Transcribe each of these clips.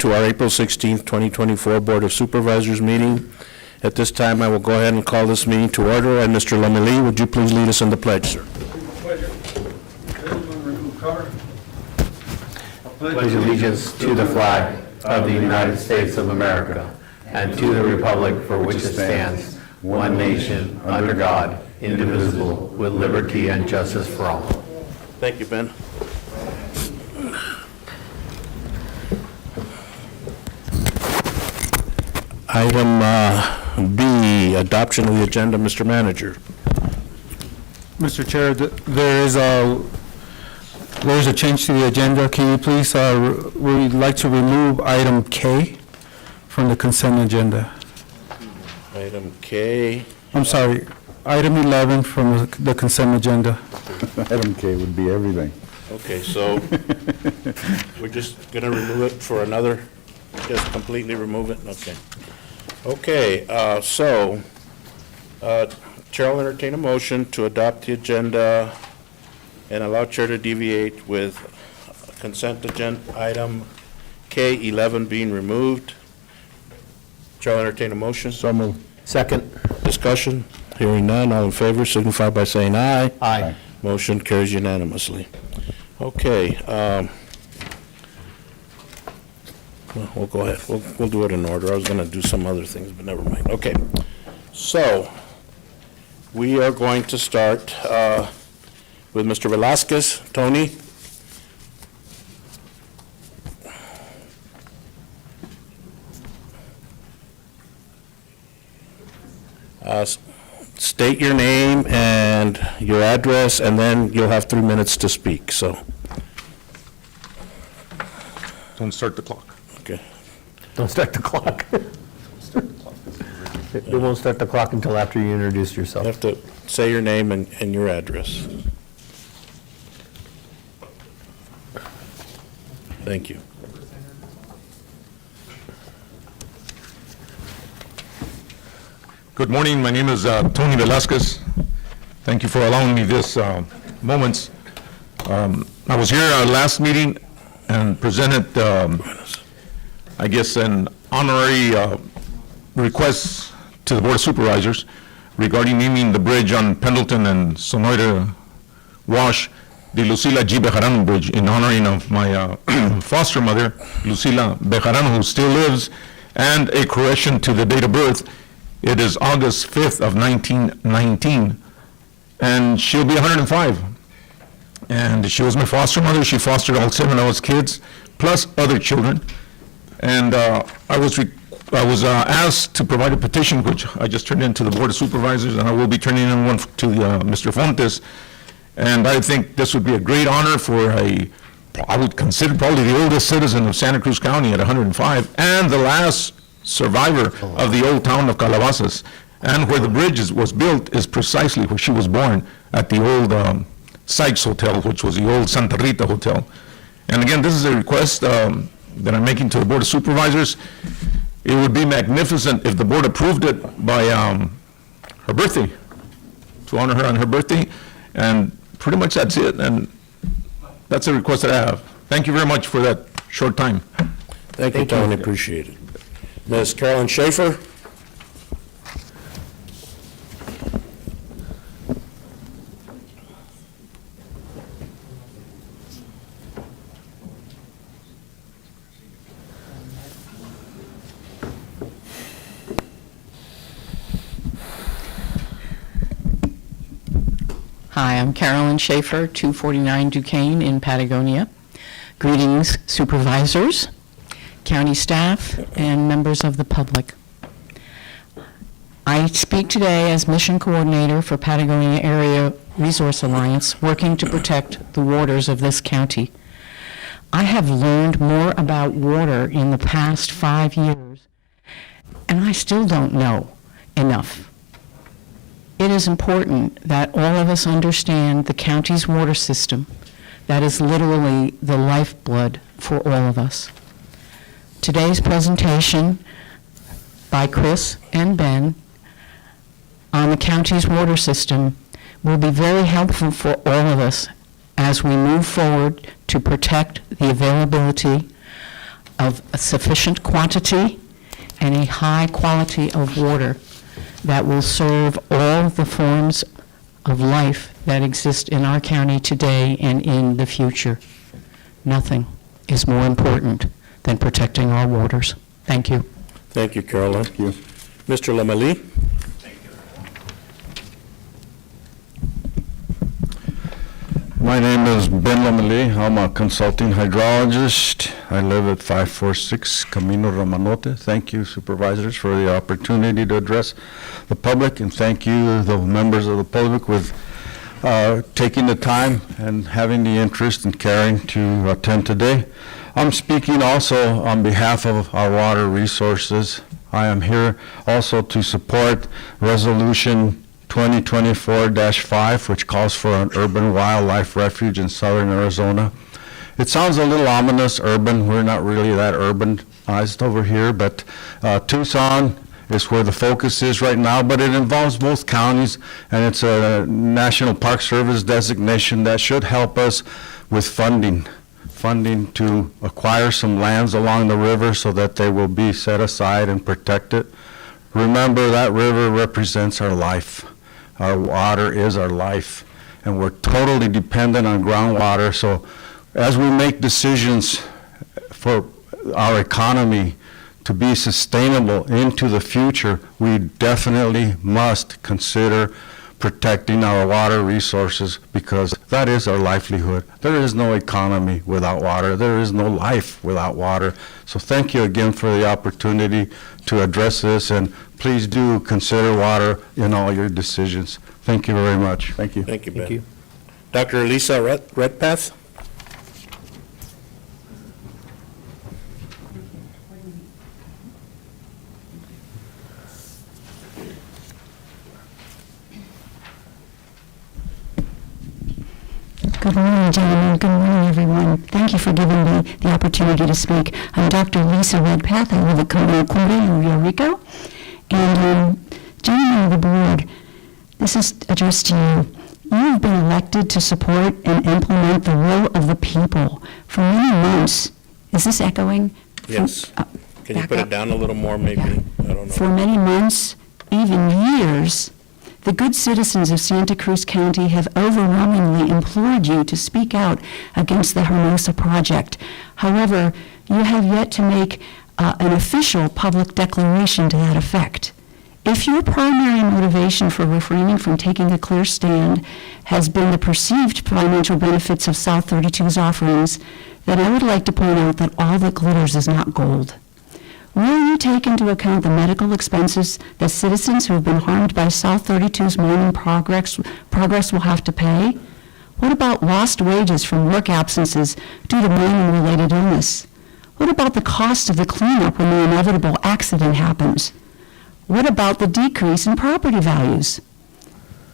to our April 16th, 2024 Board of Supervisors meeting. At this time, I will go ahead and call this meeting to order. And Mr. Lomelí, would you please lead us in the pledge, sir? Pledge allegiance to the flag of the United States of America and to the republic for which it stands, one nation, under God, indivisible, with liberty and justice for all. Thank you, Ben. Item B, adoption of the agenda. Mr. Manager. Mr. Chair, there is a change to the agenda. Can you please, we'd like to remove item K from the consent agenda. Item K. I'm sorry, item 11 from the consent agenda. Item K would be everything. Okay, so we're just going to remove it for another, just completely remove it? Okay. Okay, Chair will entertain a motion to adopt the agenda and allow Chair to deviate with consent agenda item K11 being removed. Chair will entertain a motion. So moved. Second. Discussion. Hearing none. All in favor signify by saying aye. Aye. Motion carries unanimously. Okay. We'll go ahead. We'll do it in order. I was going to do some other things, but never mind. Okay. So we are going to start with Mr. Velasquez. Tony? State your name and your address, and then you'll have 3 minutes to speak. So, Don't start the clock. okay. Don't start the clock. They won't start the clock until after you introduce You yourself. have to say your name and your address. Thank you. Good morning. My name is Tony Velasquez. Thank you for allowing me this moments. I was here last meeting and presented, I guess, an honorary request to the Board of Supervisors regarding naming the bridge on Pendleton and Sonoita Wash the Lucila G. Bejarano Bridge in honoring of my foster mother, Lucila Bejarano, who still lives, and a correction to the date of birth. It is August 5th of 1919, and she'll be 105. And she was my foster mother. She fostered all 7 of us kids, plus other children. And I was asked to provide a petition, which I just turned in to the Board of Supervisors, and I will be turning in one to Mr. Fontes. And I think this would be a great honor for I would consider probably the oldest citizen of Santa Cruz County at 105, and the last survivor of the old town of Calabasas. And where the bridge was built is precisely where she was born, at the old Sykes Hotel, which was the old Santa Rita Hotel. And again, this is a request that I'm making to the Board of Supervisors. It would be magnificent if the board approved it by her birthday, to honor her on her birthday. And pretty much that's it. And that's a request that I have. Thank you very much for that short time. Thank you, Tony. Appreciate it. Ms. Carolyn Schaefer? Hi, I'm Carolyn Schaefer, 249 Duquesne in Patagonia. Greetings, supervisors, county staff, and members of the public. I speak today as mission coordinator for Patagonia Area Resource Alliance, working to protect the waters of this county. I have learned more about water in the past 5 years, and I still don't know enough. It is important that all of us understand the county's water system. That is literally the lifeblood for all of us. Today's presentation by Chris and Ben on the county's water system will be very helpful for all of us as we move forward to protect the availability of a sufficient quantity and a high quality of water that will serve all the forms of life that exist in our county today and in the future. Nothing is more important than protecting our waters. Thank you. Thank you, Carolyn. Thank you. Mr. Lamali? My name is Ben Lomeli. I'm a consulting hydrologist. I live at 546 Camino Romanote. Thank you, supervisors, for the opportunity to address the public, and thank you, the members of the public, with taking the time and having the interest and caring to attend today. I'm speaking also on behalf of our water resources. I am here also to support Resolution 2024-5, which calls for an urban wildlife refuge in southern Arizona. It sounds a little ominous, urban. We're not really that urbanized over here, but Tucson is where the focus is right now, but it involves both counties, and it's a National Park Service designation that should help us with funding to acquire some lands along the river so that they will be set aside and protected. Remember, that river represents our life. Our water is our life, and we're totally dependent on groundwater. So as we make decisions for our economy to be sustainable into the future, we definitely must consider protecting our water resources, because that is our livelihood. There is no economy without water. There is no life without water. So thank you again for the opportunity to address this, and please do consider water in all your decisions. Thank you very much. Thank you. Thank you, Ben. Dr. Elisa Redpath? Good morning, gentlemen. Good morning, everyone. Thank you for giving me the opportunity to speak. I'm Dr. Lisa Redpath. I live at Camino in Rio Rico. And gentlemen of the board, this is addressed to you. You have been elected to support and implement the will of the people for many months. Is this echoing? Yes. Can you back put up. it down a little more, maybe? Yeah. I don't know. For many months, even years, the good citizens of Santa Cruz County have overwhelmingly implored you to speak out against the Hermosa project. However, you have yet to make an official public declaration to that effect. If your primary motivation for refraining from taking a clear stand has been the perceived financial benefits of South 32's offerings, then I would like to point out that all that glitters is not gold. Will you take into account the medical expenses that citizens who have been harmed by South 32's mining progress will have to pay? What about lost wages from work absences due to mining-related illness? What about the cost of the cleanup when the inevitable accident happens? What about the decrease in property values?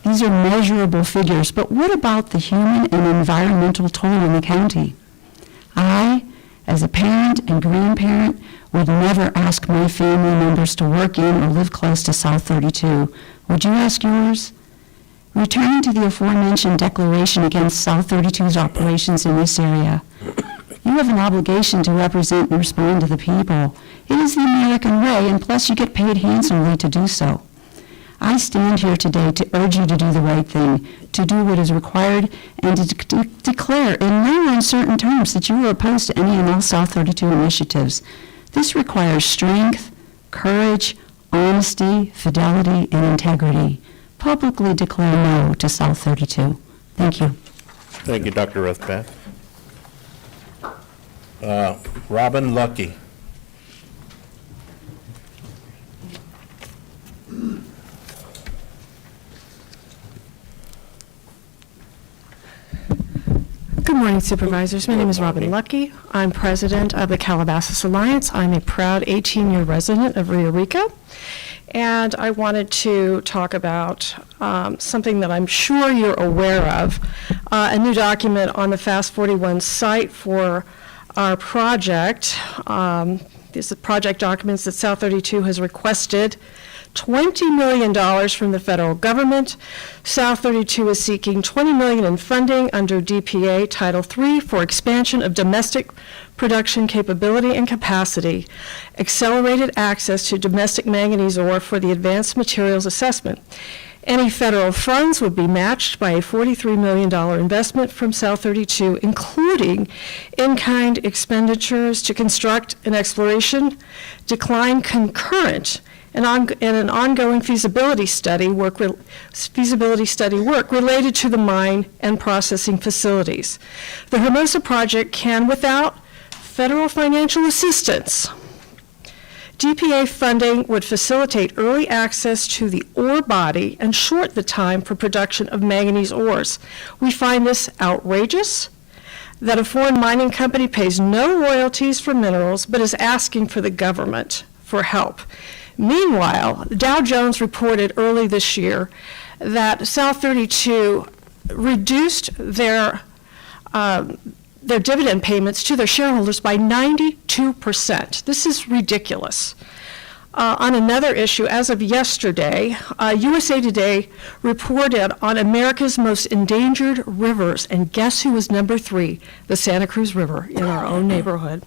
These are measurable figures, but what about the human and environmental toll in the county? I, as a parent and grandparent, would never ask my family members to work in or live close to South 32. Would you ask yours? Returning to the aforementioned declaration against South 32's operations in this area, you have an obligation to represent and respond to the people. It is the American way, and plus you get paid handsomely to do so. I stand here today to urge you to do the right thing, to do what is required, and to declare in no uncertain terms that you are opposed to any and all South 32 initiatives. This requires strength, courage, honesty, fidelity, and integrity. Publicly declare no to South 32. Thank you. Thank you, Dr. Redpath. Robin Lucky. Good morning, Supervisors. My name is Robin Lucky. I'm president of the Calabasas Alliance. I'm a proud 18-year resident of Rio Rico. And I wanted to talk about something that I'm sure you're aware of, a new document on the Fast 41 site for our project. These are project documents that South 32 has requested $20 million from the federal government. South 32 is seeking $20 million in funding under DPA Title III for expansion of domestic production capability and capacity, accelerated access to domestic manganese ore for the advanced materials assessment. Any federal funds would be matched by a $43 million investment from South 32, including in-kind expenditures to construct an exploration decline concurrent and an ongoing feasibility study work related to the mine and processing facilities. The Hermosa project can, without federal financial assistance, DPA funding would facilitate early access to the ore body and short the time for production of manganese ores. We find this outrageous, that a foreign mining company pays no royalties for minerals but is asking for the government for help. Meanwhile, Dow Jones reported early this year that South 32 reduced their dividend payments to their shareholders by 92%. This is ridiculous. On another issue, as of yesterday, USA Today reported on America's most endangered rivers, and guess who was number 3? The Santa Cruz River in our own neighborhood.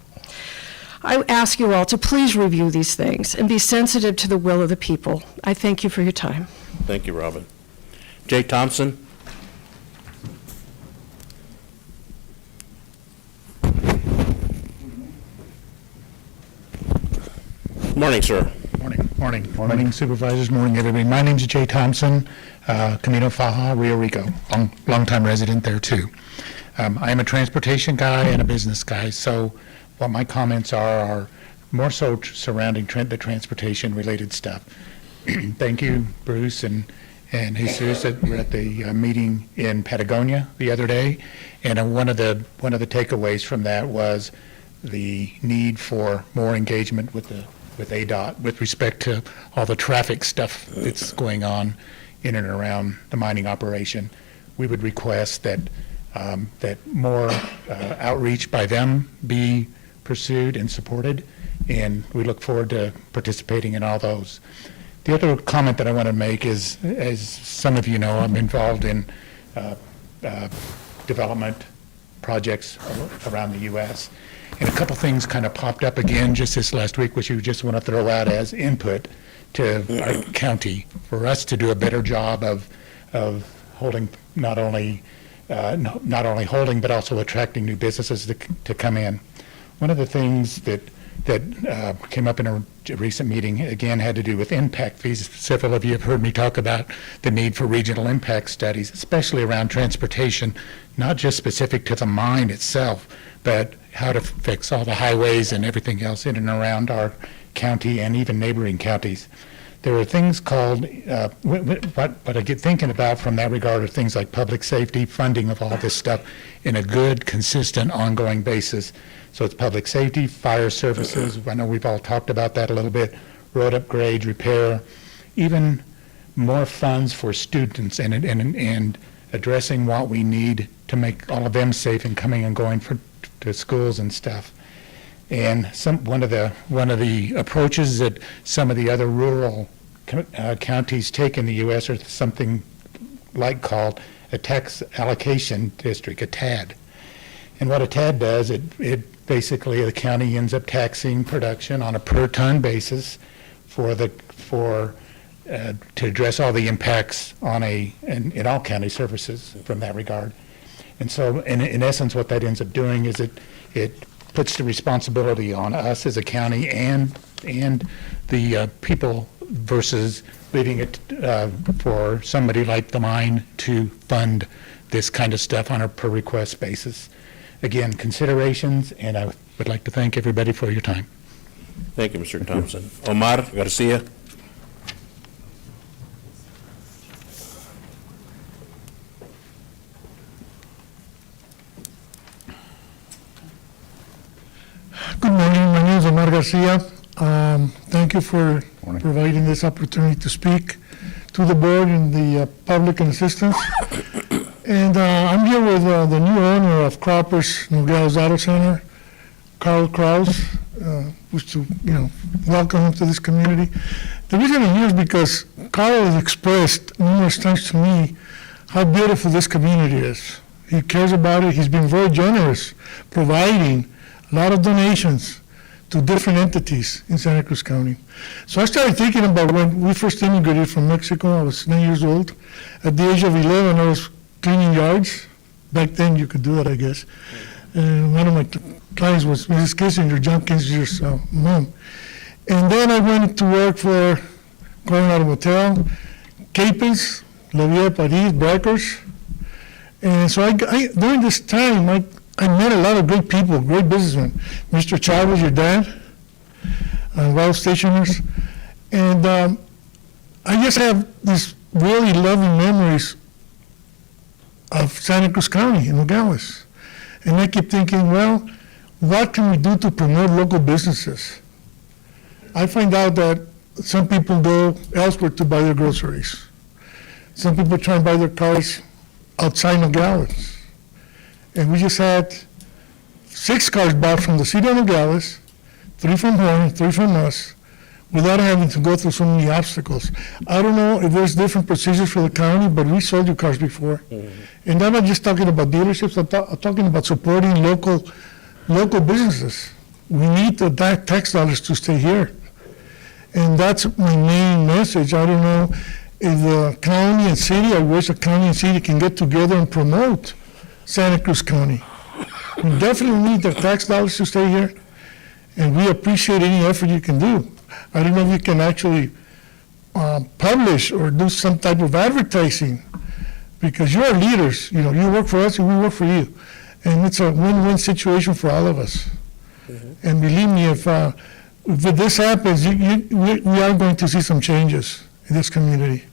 I ask you all to please review these things and be sensitive to the will of the people. I thank you for your time. Thank you, Robin. Jay Thompson? Morning, sir. Morning, Supervisors, morning, everybody. My name's Jay Thompson, Camino Faja, Rio Rico, longtime resident there, too. I am a transportation guy and a business guy, so what my comments are more so surrounding the transportation-related stuff. Thank you, Bruce and Jesus, that were at the meeting in Patagonia the other day, and one of the takeaways from that was the need for more engagement with ADOT with respect to all the traffic stuff that's going on in and around the mining operation. We would request that more outreach by them be pursued and supported, and we look forward to participating in all those. The other comment that I want to make is, as some of you know, I'm involved in development projects around the U.S., and a couple things kind of popped up again just this last week, which you just want to throw out as input to our county for us to do a better job of holding, not only holding, but also attracting new businesses to come in. One of the things that came up in a recent meeting, again, had to do with impact fees. Several of you have heard me talk about the need for regional impact studies, especially around transportation, not just specific to the mine itself, but how to fix all the highways and everything else in and around our county and even neighboring counties. There are things called, what I get thinking about from that regard are things like public safety, funding of all this stuff in a good, consistent, ongoing basis. So it's public safety, fire services, I know we've all talked about that a little bit, road upgrades, repair, even more funds for students and addressing what we need to make all of them safe and coming and going to schools and stuff. And one of the approaches that some of the other rural counties take in the U.S. are something like called a tax allocation district, a TAD. And what a TAD does, it basically the county ends up taxing production on a per ton basis to address all the impacts in all county services from that regard. And so in essence, what that ends up doing is it puts the responsibility on us as a county and the people versus leaving it for somebody like the mine to fund this kind of stuff on a per request basis. Again, considerations, and I would like to thank everybody for your time. Thank you, Mr. Thompson. Omar Garcia? Good morning. My name is Omar Garcia. Thank you for providing this opportunity to speak to the board and the public and assistance. And I'm here with the new owner of Croppers Nogales Auto Center, Carl Cruz. was to, welcome him to this community. The reason I'm here is because Carl has expressed numerous times to me how beautiful this community is. He cares about it. He's been very generous, providing a lot of donations to different entities in Santa Cruz County. So I started thinking about when we first immigrated from Mexico. I was 9 years old. At the age of 11, I was cleaning yards. Back then, you could do that, I guess. And one of my clients was Mrs. Kissinger, John Kissinger's mom. And then I went to work for Coronado Motel, Capens, La Villa Paris, Brackers. And so during this time, I met a lot of great people, great businessmen. Mr. Chavez, your dad, wild stationers. And I just have these really loving memories of Santa Cruz County in Nogales. And I keep thinking, well, what can we do to promote local businesses? I find out that some people go elsewhere to buy their groceries. Some people try and buy their cars outside Nogales. And we just had 6 cars bought from the city of Nogales, 3 from Horn, 3 from us, without having to go through so many obstacles. I don't know if there's different procedures for the county, but we sold you cars before. And I'm not just talking about dealerships, I'm talking about supporting local businesses. We need the tax dollars to stay here. And that's my main message. I don't know if the county and city, I wish the county and city can get together and promote Santa Cruz County. We definitely need the tax dollars to stay here, and we appreciate any effort you can do. I don't know if you can actually publish or do some type of advertising, because you're leaders. You work for us and we work for you. And it's a win-win situation for all of us. And believe me, if this happens, we are going to see some changes in this community.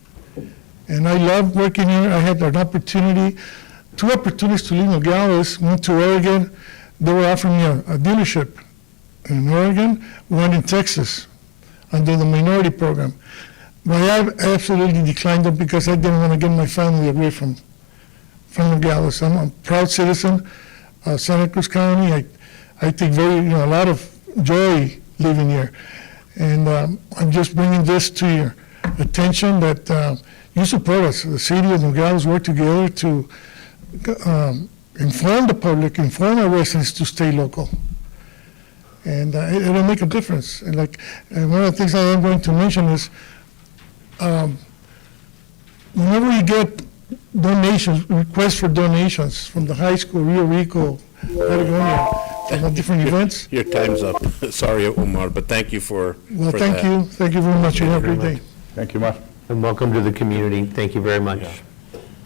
And I love working here. I had an opportunity, 2 opportunities to leave Nogales, one to Oregon. They were offering me a dealership in Oregon, one in Texas, under the minority program. But I absolutely declined them because I didn't want to get my family away from Nogales. I'm a proud citizen of Santa Cruz County. I take a lot of joy living here. And I'm just bringing this to your attention that you support us. The city of Nogales work together to inform the public, inform our residents to stay local. And it'll make a difference. And one of the things I am going to mention is whenever you get donations, requests for donations from the high school, Rio Rico, Patagonia, from different events. Your time's up. Sorry, Omar, but thank you for Well, for thank that. you. Thank you very much. You have a great day. Thank you much. And welcome to the community. Thank you very much.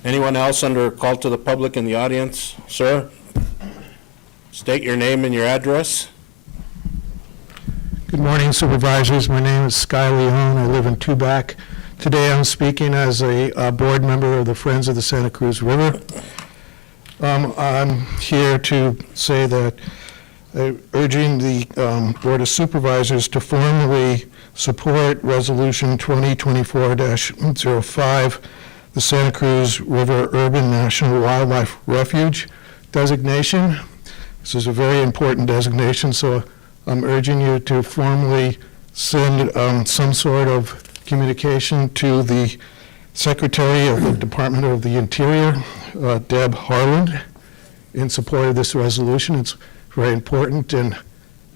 Anyone else under call to the public in the audience? Sir? State your name and your address. Good morning, Supervisors. My name is Sky Leone. I live in Tubac. Today I'm speaking as a board member of the Friends of the Santa Cruz River. I'm here to say that urging the Board of Supervisors to formally support Resolution 2024-05, the Santa Cruz River Urban National Wildlife Refuge designation. This is a very important designation, so I'm urging you to formally send some sort of communication to the Secretary of the Department of the Interior, Deb Harland, in support of this resolution. It's very important and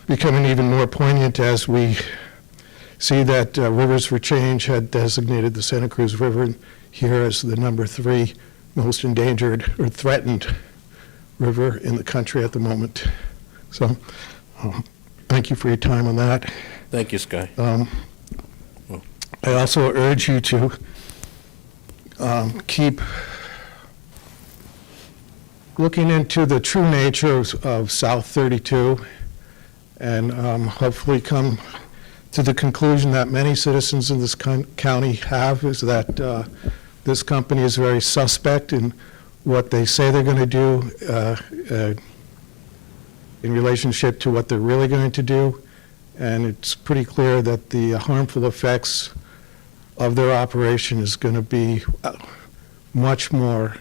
becoming even more poignant as we see that Rivers for Change had designated the Santa Cruz River here as the number 3 most endangered or threatened river in the country at the moment. So thank you for your time on that. Thank you, Sky. I also urge you to keep looking into the true nature of South 32 and hopefully come to the conclusion that many citizens in this county have, is that this company is very suspect in what they say they're going to do in relationship to what they're really going to do. And it's pretty clear that the harmful effects of their operation is going to be much more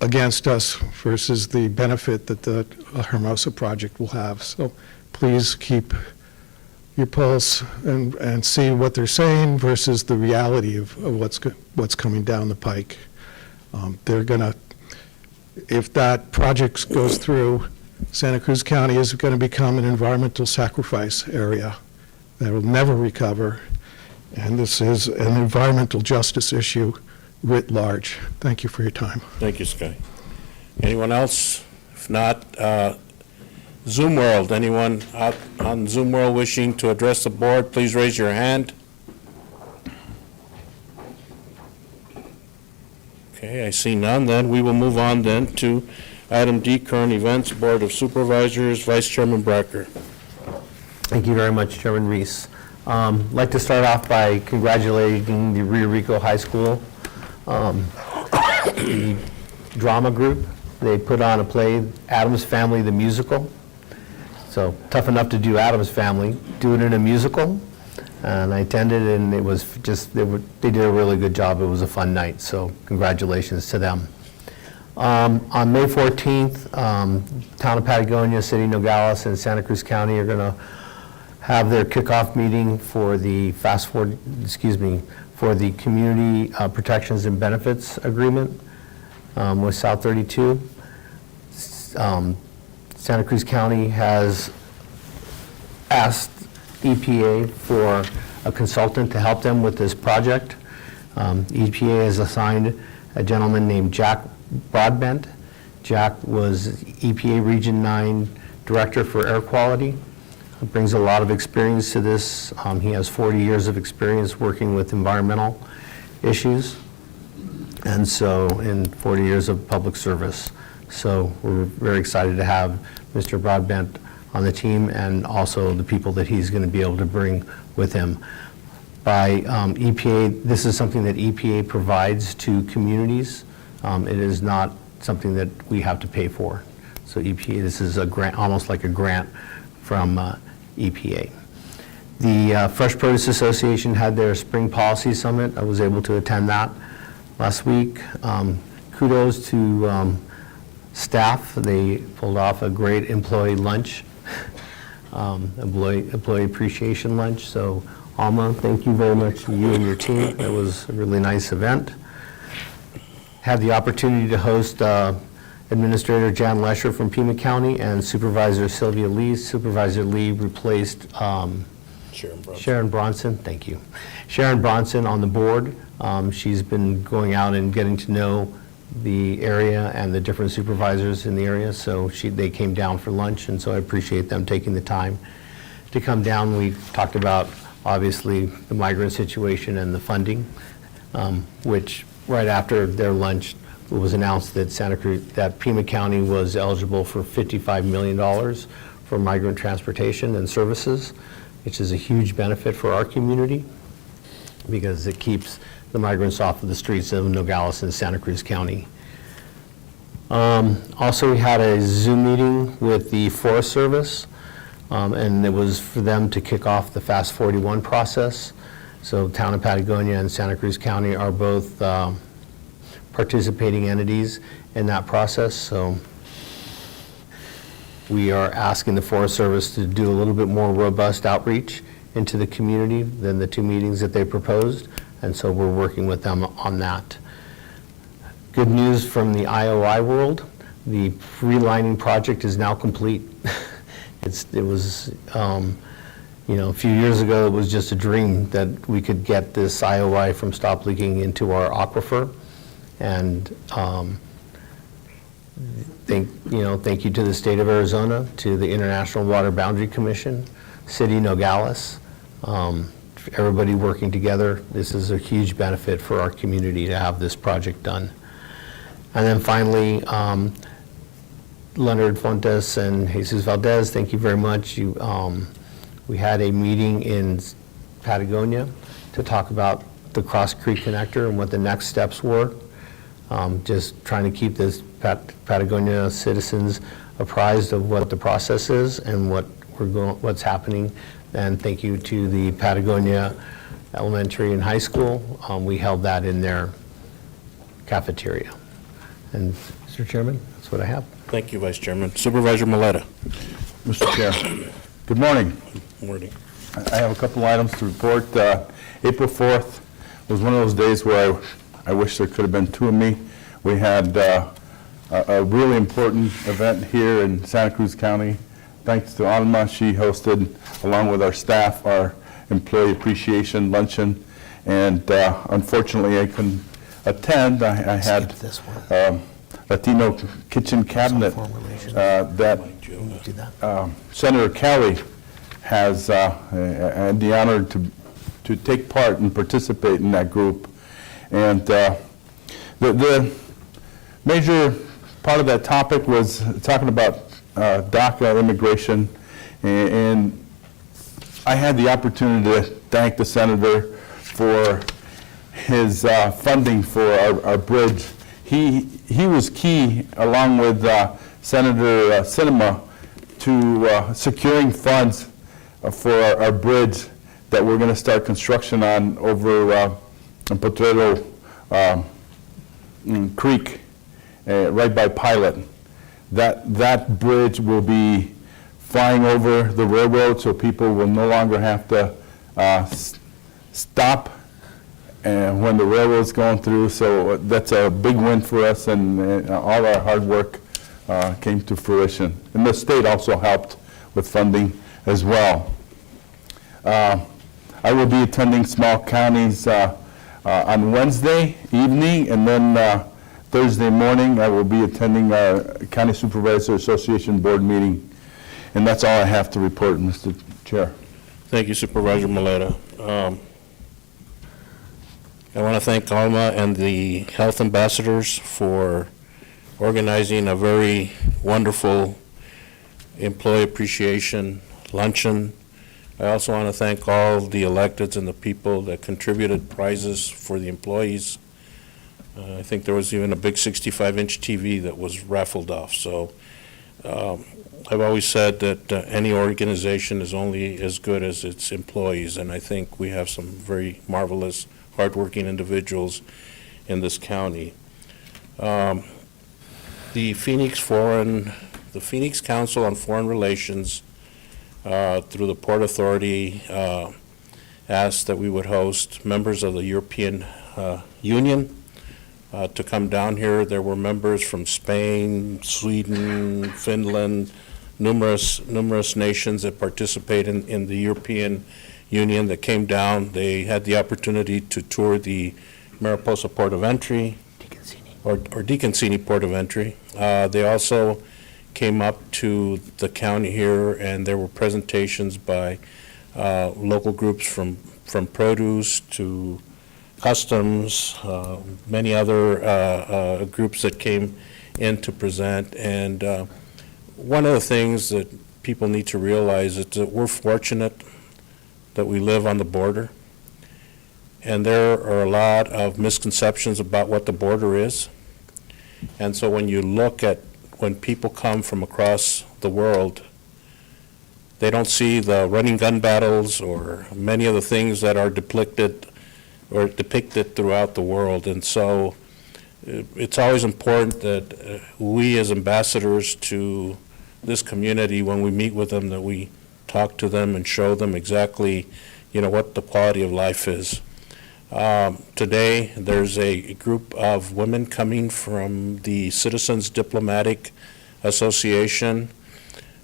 against us versus the benefit that the Hermosa project will have. So please keep your pulse and see what they're saying versus the reality of what's coming down the pike. They're gonna, if that project goes through, Santa Cruz County is gonna become an environmental sacrifice area that will never recover, and this is an environmental justice issue writ large. Thank you for your time. Thank you, Sky. Anyone else? If not, Zoom World, anyone out on Zoom World wishing to address the board, please raise your hand. Okay, I see none. Then we will move on then to item D, current events, Board of Supervisors, Vice Chairman Bracker. Thank you very much, Chairman Reese. I'd like to start off by congratulating the Rio Rico High School the drama group. They put on a play, Addams Family the Musical. So tough enough to do Addams Family, do it in a musical. And I attended, and it was just, they did a really good job. It was a fun night, so congratulations to them. On May 14th, Town of Patagonia, City of Nogales, and Santa Cruz County are going to have their kickoff meeting for the for the Community Protections and Benefits Agreement with South 32. Santa Cruz County has asked EPA for a consultant to help them with this project. EPA has assigned a gentleman named Jack Broadbent. Jack was EPA Region 9 Director for Air Quality. He brings a lot of experience to this. He has 40 years of experience working with environmental issues, and so, in 40 years of public service. So we're very excited to have Mr. Broadbent on the team, and also the people that he's going to be able to bring with him. By EPA, this is something that EPA provides to communities. It is not something that we have to pay for. So EPA, this is a grant, almost like a grant from EPA. The Fresh Produce Association had their Spring Policy Summit. I was able to attend that last week. Kudos to staff. They pulled off a great employee lunch, employee appreciation lunch. So Alma, thank you very much to you and your team. It was a really nice event. Had the opportunity to host Administrator Jan Lesher from Pima County and Supervisor Sylvia Lee. Supervisor Lee replaced Sharon Bronson. Thank you. Sharon Bronson on the board. She's been going out and getting to know the area and the different supervisors in the area, so they came down for lunch, and so I appreciate them taking the time to come down. We talked about, obviously, the migrant situation and the funding, which right after their lunch, it was announced that Pima County was eligible for $55 million for migrant transportation and services, which is a huge benefit for our community because it keeps the migrants off of the streets of Nogales and Santa Cruz County. Also, we had a Zoom meeting with the Forest Service, and it was for them to kick off the Fast 41 process. So Town of Patagonia and Santa Cruz County are both participating entities in that process. So we are asking the Forest Service to do a little bit more robust outreach into the community than the two meetings that they proposed. And so we're working with them on that. Good news from the IOI world, the relining project is now complete. It was, a few years ago, it was just a dream that we could get this IOI from stop leaking into our aquifer. And thank you to the state of Arizona, to the International Water Boundary Commission, City Nogales, everybody working together. This is a huge benefit for our community to have this project done. And then finally, Leonard Fontes and Jesus Valdez, thank you very much. We had a meeting in Patagonia to talk about the Cross Creek Connector and what the next steps were. Just trying to keep this Patagonia citizens apprised of what the process is and what's happening. And thank you to the Patagonia Elementary and High School. We held that in their cafeteria. And Mr. Chairman, that's what I have. Thank you, Vice Chairman. Supervisor Maleta. Mr. Chair, Good morning. Morning. I have a couple items to report. April 4th was one of those days where I wish there could have been two of me. We had a really important event here in Santa Cruz County. Thanks to Alma, she hosted, along with our staff, our employee appreciation luncheon. And unfortunately, I couldn't attend. I had Latino kitchen cabinet that Senator Kelly has had the honor to take part and participate in that group. And the major part of that topic was talking about DACA immigration, and I had the opportunity to thank the senator for his funding for our bridge. He was key, along with Senator Sinema, to securing funds for our bridge that we're going to start construction on over Potrero Creek, right by Pilot. That bridge will be flying over the railroad, so people will no longer have to stop when the railroad's going through. So that's a big win for us, and all our hard work came to fruition. And the state also helped with funding as well. I will be attending small counties on Wednesday evening, and then Thursday morning I will be attending our County Supervisor Association board meeting. And that's all I have to report, Mr. Chair. Thank you, Supervisor Maleta. I want to thank Alma and the health ambassadors for organizing a very wonderful employee appreciation luncheon. I also want to thank all the electeds and the people that contributed prizes for the employees. I think there was even a big 65-inch TV that was raffled off. So I've always said that any organization is only as good as its employees, and I think we have some very marvelous, hardworking individuals in this county. The Phoenix Council on Foreign Relations, through the Port Authority, asked that we would host members of the European Union to come down here. There were members from Spain, Sweden, Finland, numerous nations that participate in the European Union that came down. They had the opportunity to tour the Mariposa Port of Entry, or DeConcini Port of Entry. They also came up to the county here, and there were presentations by local groups from produce to customs, many other groups that came in to present. And one of the things that people need to realize is that we're fortunate that we live on the border. And there are a lot of misconceptions about what the border is. And so when you look at when people come from across the world, they don't see the running gun battles or many of the things that are depicted throughout the world. And so it's always important that we as ambassadors to this community, when we meet with them, that we talk to them and show them exactly, what the quality of life is. Today, there's a group of women coming from the Citizens Diplomatic Association.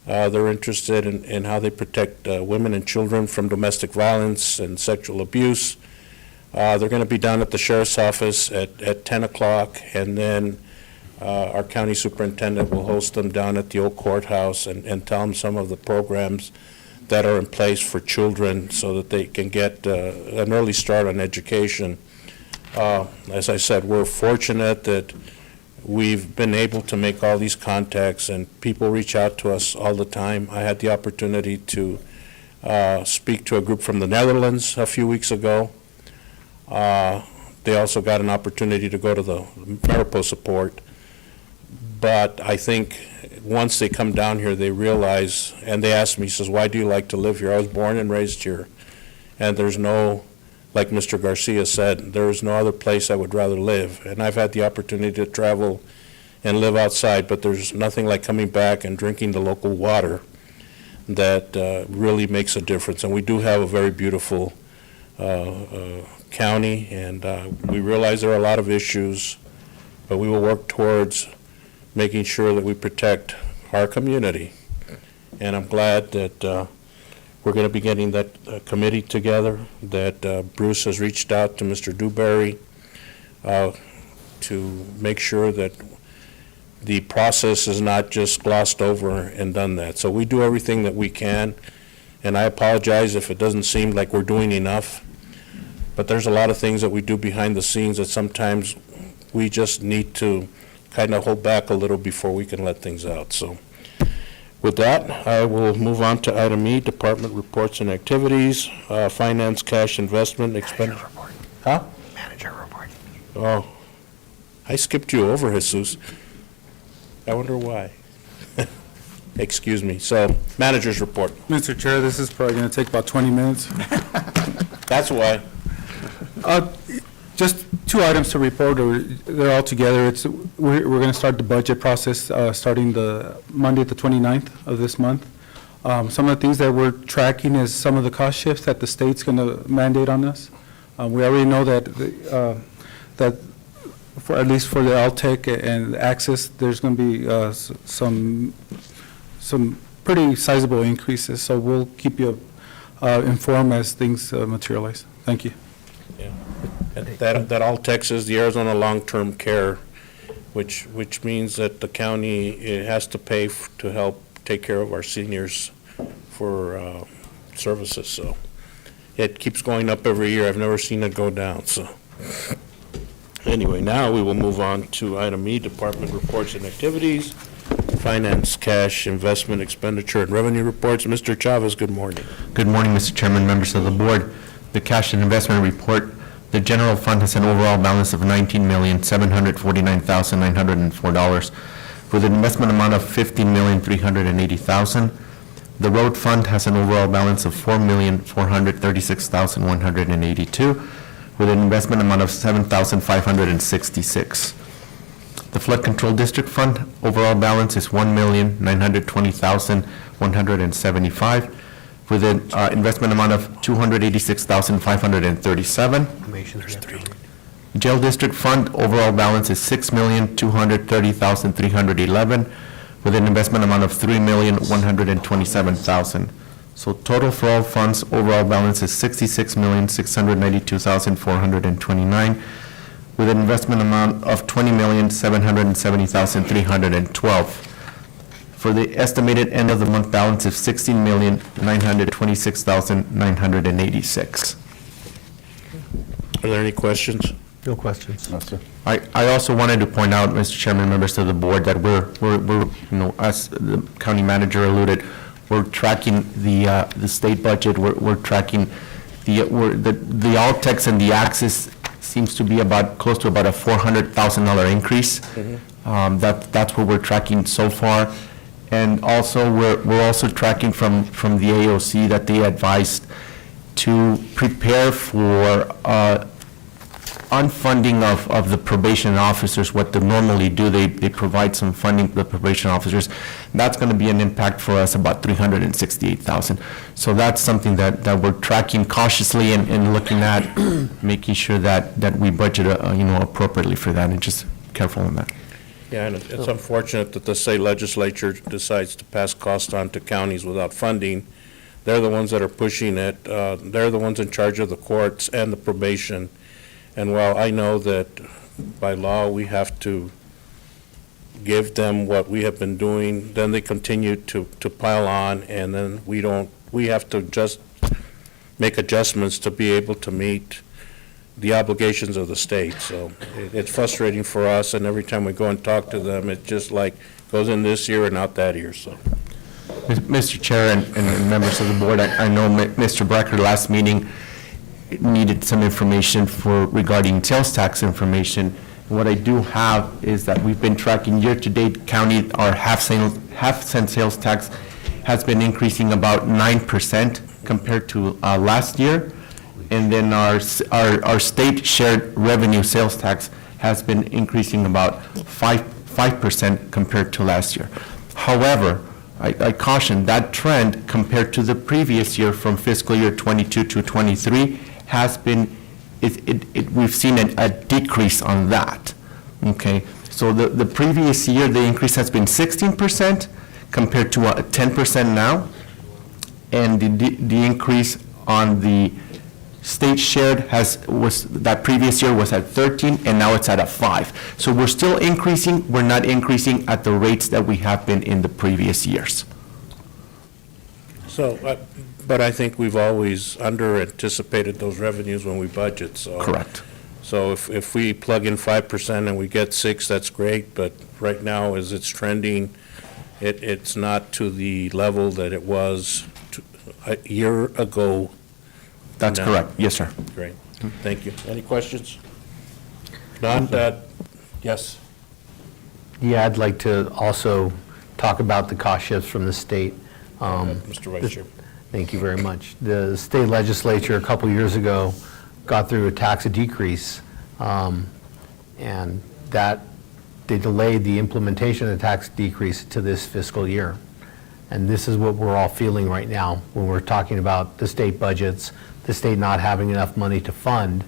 They're interested in how they protect women and children from domestic violence and sexual abuse. They're going to be down at the Sheriff's Office at 10 o'clock, and then our county superintendent will host them down at the old courthouse and tell them some of the programs that are in place for children so that they can get an early start on education. As I said, we're fortunate that we've been able to make all these contacts, and people reach out to us all the time. I had the opportunity to speak to a group from the Netherlands a few weeks ago. They also got an opportunity to go to the Mariposa port. But I think once they come down here, they realize, and they ask me, he says, why do you like to live here? I was born and raised here. And there's no, like Mr. Garcia said, there's no other place I would rather live. And I've had the opportunity to travel and live outside, but there's nothing like coming back and drinking the local water that really makes a difference. And we do have a very beautiful county, and we realize there are a lot of issues, but we will work towards making sure that we protect our community. And I'm glad that we're going to be getting that committee together, that Bruce has reached out to Mr. Dewberry to make sure that the process is not just glossed over and done that. So we do everything that we can, and I apologize if it doesn't seem like we're doing enough, but there's a lot of things that we do behind the scenes that sometimes we just need to kind of hold back a little before we can let things out. So with that, I will move on to item E, department reports and activities, finance, cash, investment, expenditure. Huh? Manager report. Oh, I skipped you over, Jesus. I wonder why. Excuse me. So, manager's report. Mr. Chair, this is probably going to take about 20 minutes. That's why. Just two items to report, or they're all together. We're going to start the budget process starting the Monday, the 29th of this month. Some of the things that we're tracking is some of the cost shifts that the state's going to mandate on us. We already know that for at least for the LTEC and Access, there's going to be some pretty sizable increases. So we'll keep you informed as things materialize. Thank you. Yeah. And that all Texas, the Arizona long-term care, which means that the county has to pay to help take care of our seniors for services. So it keeps going up every year. I've never seen it go down. So anyway, now we will move on to item E, department reports and activities, finance, cash, investment, expenditure, and revenue reports. Mr. Chavez, good morning. Good morning, Mr. Chairman, members of the board. The cash and investment report, the general fund has an overall balance of $19,749,904 with an investment amount of $15,380,000. The road fund has an overall balance of $4,436,182 with an investment amount of $7,566. The flood control district fund overall balance is $1,920,175 with an investment amount of $286,537. Jail district fund overall balance is $6,230,311 with an investment amount of $3,127,000. So total for all funds overall balance is $66,692,429 with an investment amount of $20,770,312. For the estimated end of the month balance of $16,926,986. Are there any questions? No questions. No, sir. I also wanted to point out, Mr. Chairman, members of the board, that we're as the county manager alluded, we're tracking the state budget. We're tracking the Altex and the Axis seems to be close to about a $400,000 increase. Mm-hmm. That's what we're tracking so far. And also, we're also tracking from the AOC that they advised to prepare for unfunding of the probation officers. What they normally do, they provide some funding to the probation officers. That's going to be an impact for us about $368,000. So that's something that we're tracking cautiously and looking at, making sure that we budget appropriately for that, and just careful on that. Yeah, and it's unfortunate that the state legislature decides to pass costs on to counties without funding. They're the ones that are pushing it. They're the ones in charge of the courts and the probation. And while I know that by law we have to give them what we have been doing, then they continue to pile on, and then we have to just make adjustments to be able to meet the obligations of the state. So it's frustrating for us, and every time we go and talk to them, it just like goes in this year and out that year. So, Mr. Chair and members of the board, I know Mr. Brecker last meeting needed some information regarding sales tax information. What I do have is that we've been tracking year-to-date county, our half-cent sales tax has been increasing about 9% compared to last year. And then our state shared revenue sales tax has been increasing about 5% compared to last year. However, I caution, that trend compared to the previous year from fiscal year '22 to '23 has been, we've seen a decrease on that, okay? So the previous year, the increase has been 16% compared to 10% now, and the increase on the state shared that previous year was at 13, and now it's at a 5. So we're still increasing, we're not increasing at the rates that we have been in the previous years. So, but I think we've always under-anticipated those revenues when we budget, so. Correct. So if we plug in 5% and we get 6, that's great, but right now, as it's trending, it's not to the level that it was a year ago. That's No. correct. Yes, sir. Great, thank you. Any questions? Not yes. Yeah, I'd like to also talk about the cost shifts from the state. Mr. Vice Chair. Thank you very much. The state legislature a couple years ago got through a tax decrease, and that, they delayed the implementation of the tax decrease to this fiscal year. And this is what we're all feeling right now when we're talking about the state budgets, the state not having enough money to fund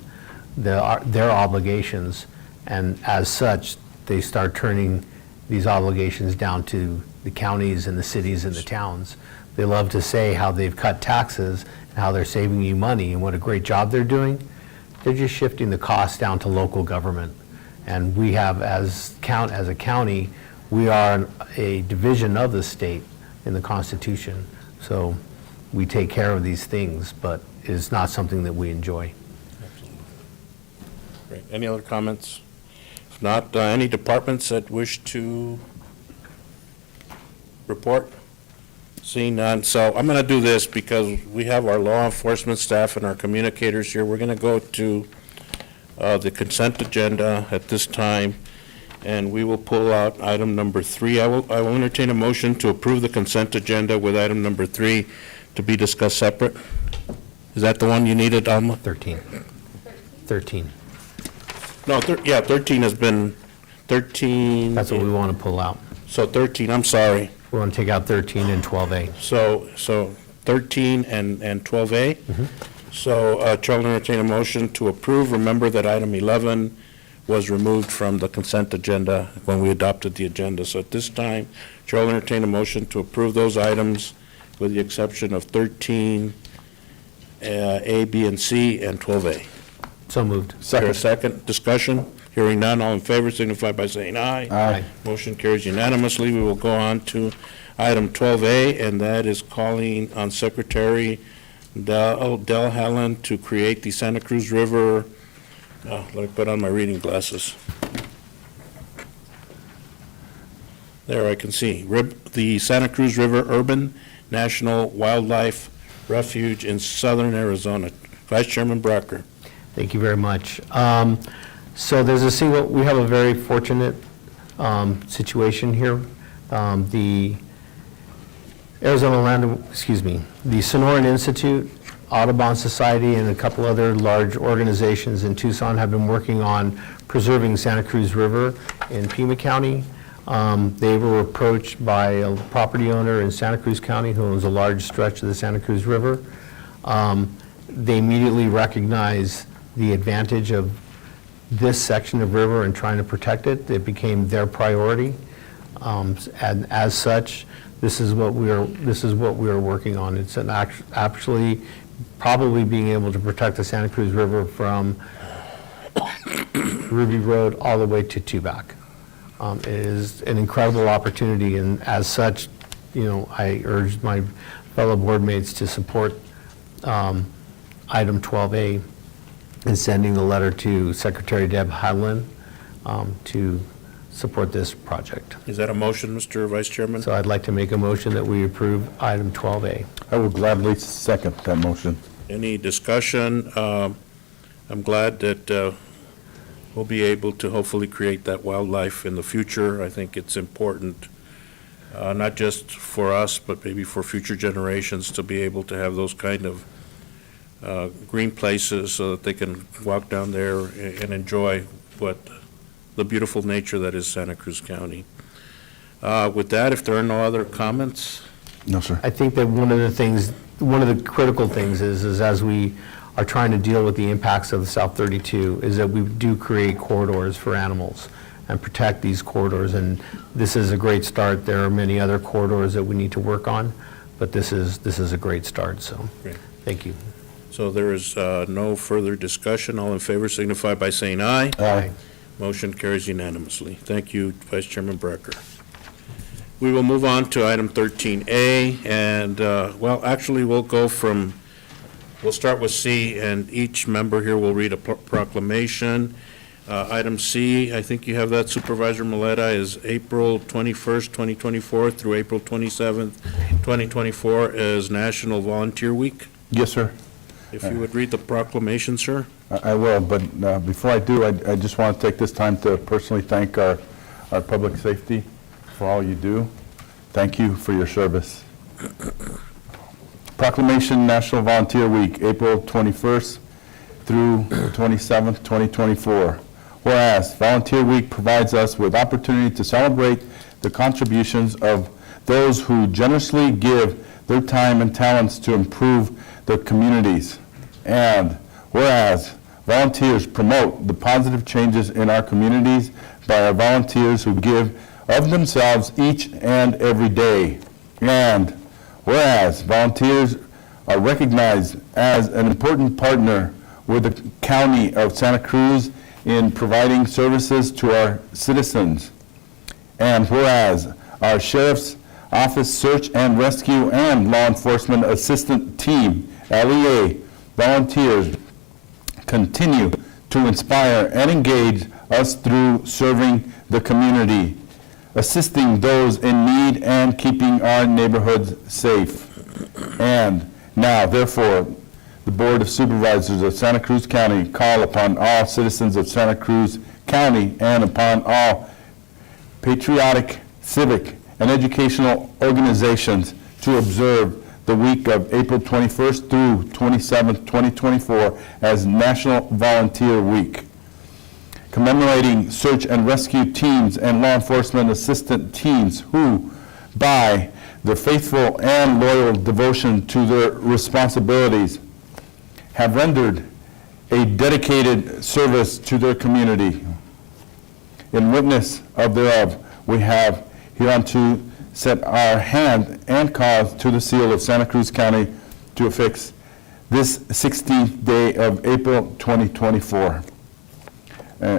their obligations, and as such, they start turning these obligations down to the counties and the cities and the towns. They love to say how they've cut taxes and how they're saving you money and what a great job they're doing. They're just shifting the cost down to local government. And we have, as a county, we are a division of the state in the Constitution. So we take care of these things, but it is not something that we enjoy. Great. Any other comments? If not, any departments that wish to report? Seeing none, so I'm going to do this because we have our law enforcement staff and our communicators here. We're going to go to the consent agenda at this time, and we will pull out item number 3. I will entertain a motion to approve the consent agenda with item number 3 to be discussed separate. Is that the one you needed, Alma? 13. No, 13 has been, 13. That's what we want to pull out. So 13, I'm sorry. We want to take out 13 and 12A. So 13 and 12A? So Chair will entertain a motion to approve. Remember that item 11 was removed from the consent agenda when we adopted the agenda. So at this time, Chair will entertain a motion to approve those items with the exception of 13, A, B, and C, and 12A. So moved. Second. Discussion? Hearing none, all in favor signify by saying aye. Aye. Motion carries unanimously. We will go on to item 12A, and that is calling on Secretary Del Hallen to create the Santa Cruz River, let me put on my reading glasses. There, I can see. The Santa Cruz River Urban National Wildlife Refuge in southern Arizona. Vice Chairman Brocker. Thank you very much. So we have a very fortunate situation here. The the Sonoran Institute, Audubon Society, and a couple other large organizations in Tucson have been working on preserving Santa Cruz River in Pima County. They were approached by a property owner in Santa Cruz County who owns a large stretch of the Santa Cruz River. They immediately recognized the advantage of this section of river and trying to protect it. It became their priority. And as such, this is what we are working on. It's actually probably being able to protect the Santa Cruz River from Ruby Road all the way to Tubac. It is an incredible opportunity, and as such, I urge my fellow board mates to support item 12A and sending the letter to Secretary Deb Haaland to support this project. Is that a motion, Mr. Vice Chairman? So I'd like to make a motion that we approve item 12A. I will gladly second that motion. Any discussion? I'm glad that we'll be able to hopefully create that wildlife in the future. I think it's important, not just for us, but maybe for future generations to be able to have those kind of green places so that they can walk down there and enjoy the beautiful nature that is Santa Cruz County. With that, if there are no other comments, No, sir. I think that one of the critical things is as we are trying to deal with the impacts of the South 32, is that we do create corridors for animals and protect these corridors, and this is a great start. There are many other corridors that we need to work on, but this is a great start, so, Great. thank you. so there is no further discussion. All in favor signify by saying aye. Aye. Motion carries unanimously. Thank you, Vice Chairman Brecker. We will move on to item 13A, and, well, actually, we'll start with C, and each member here will read a proclamation. Item C, I think you have that, Supervisor Maleta, is April 21st, 2024 through April 27th, 2024 is National Volunteer Week. Yes, sir. If you would read the proclamation, sir. I will, but before I do, I just want to take this time to personally thank our public safety for all you do. Thank you for your service. Proclamation National Volunteer Week, April 21st through 27th, 2024. Whereas Volunteer Week provides us with opportunity to celebrate the contributions of those who generously give their time and talents to improve their communities. And whereas volunteers promote the positive changes in our communities by our volunteers who give of themselves each and every day. And whereas volunteers are recognized as an important partner with the County of Santa Cruz in providing services to our citizens. And whereas our Sheriff's Office Search and Rescue and Law Enforcement Assistant Team, LEA, volunteers continue to inspire and engage us through serving the community, assisting those in need and keeping our neighborhoods safe. And now, therefore, the Board of Supervisors of Santa Cruz County call upon all citizens of Santa Cruz County and upon all patriotic, civic, and educational organizations to observe the week of April 21st through 27th, 2024 as National Volunteer Week, commemorating search and rescue teams and law enforcement assistant teams who, by their faithful and loyal devotion to their responsibilities, have rendered a dedicated service to their community. In witness of thereof, we have hereunto set our hand and cause to the seal of Santa Cruz County to affix this 16th day of April 2024.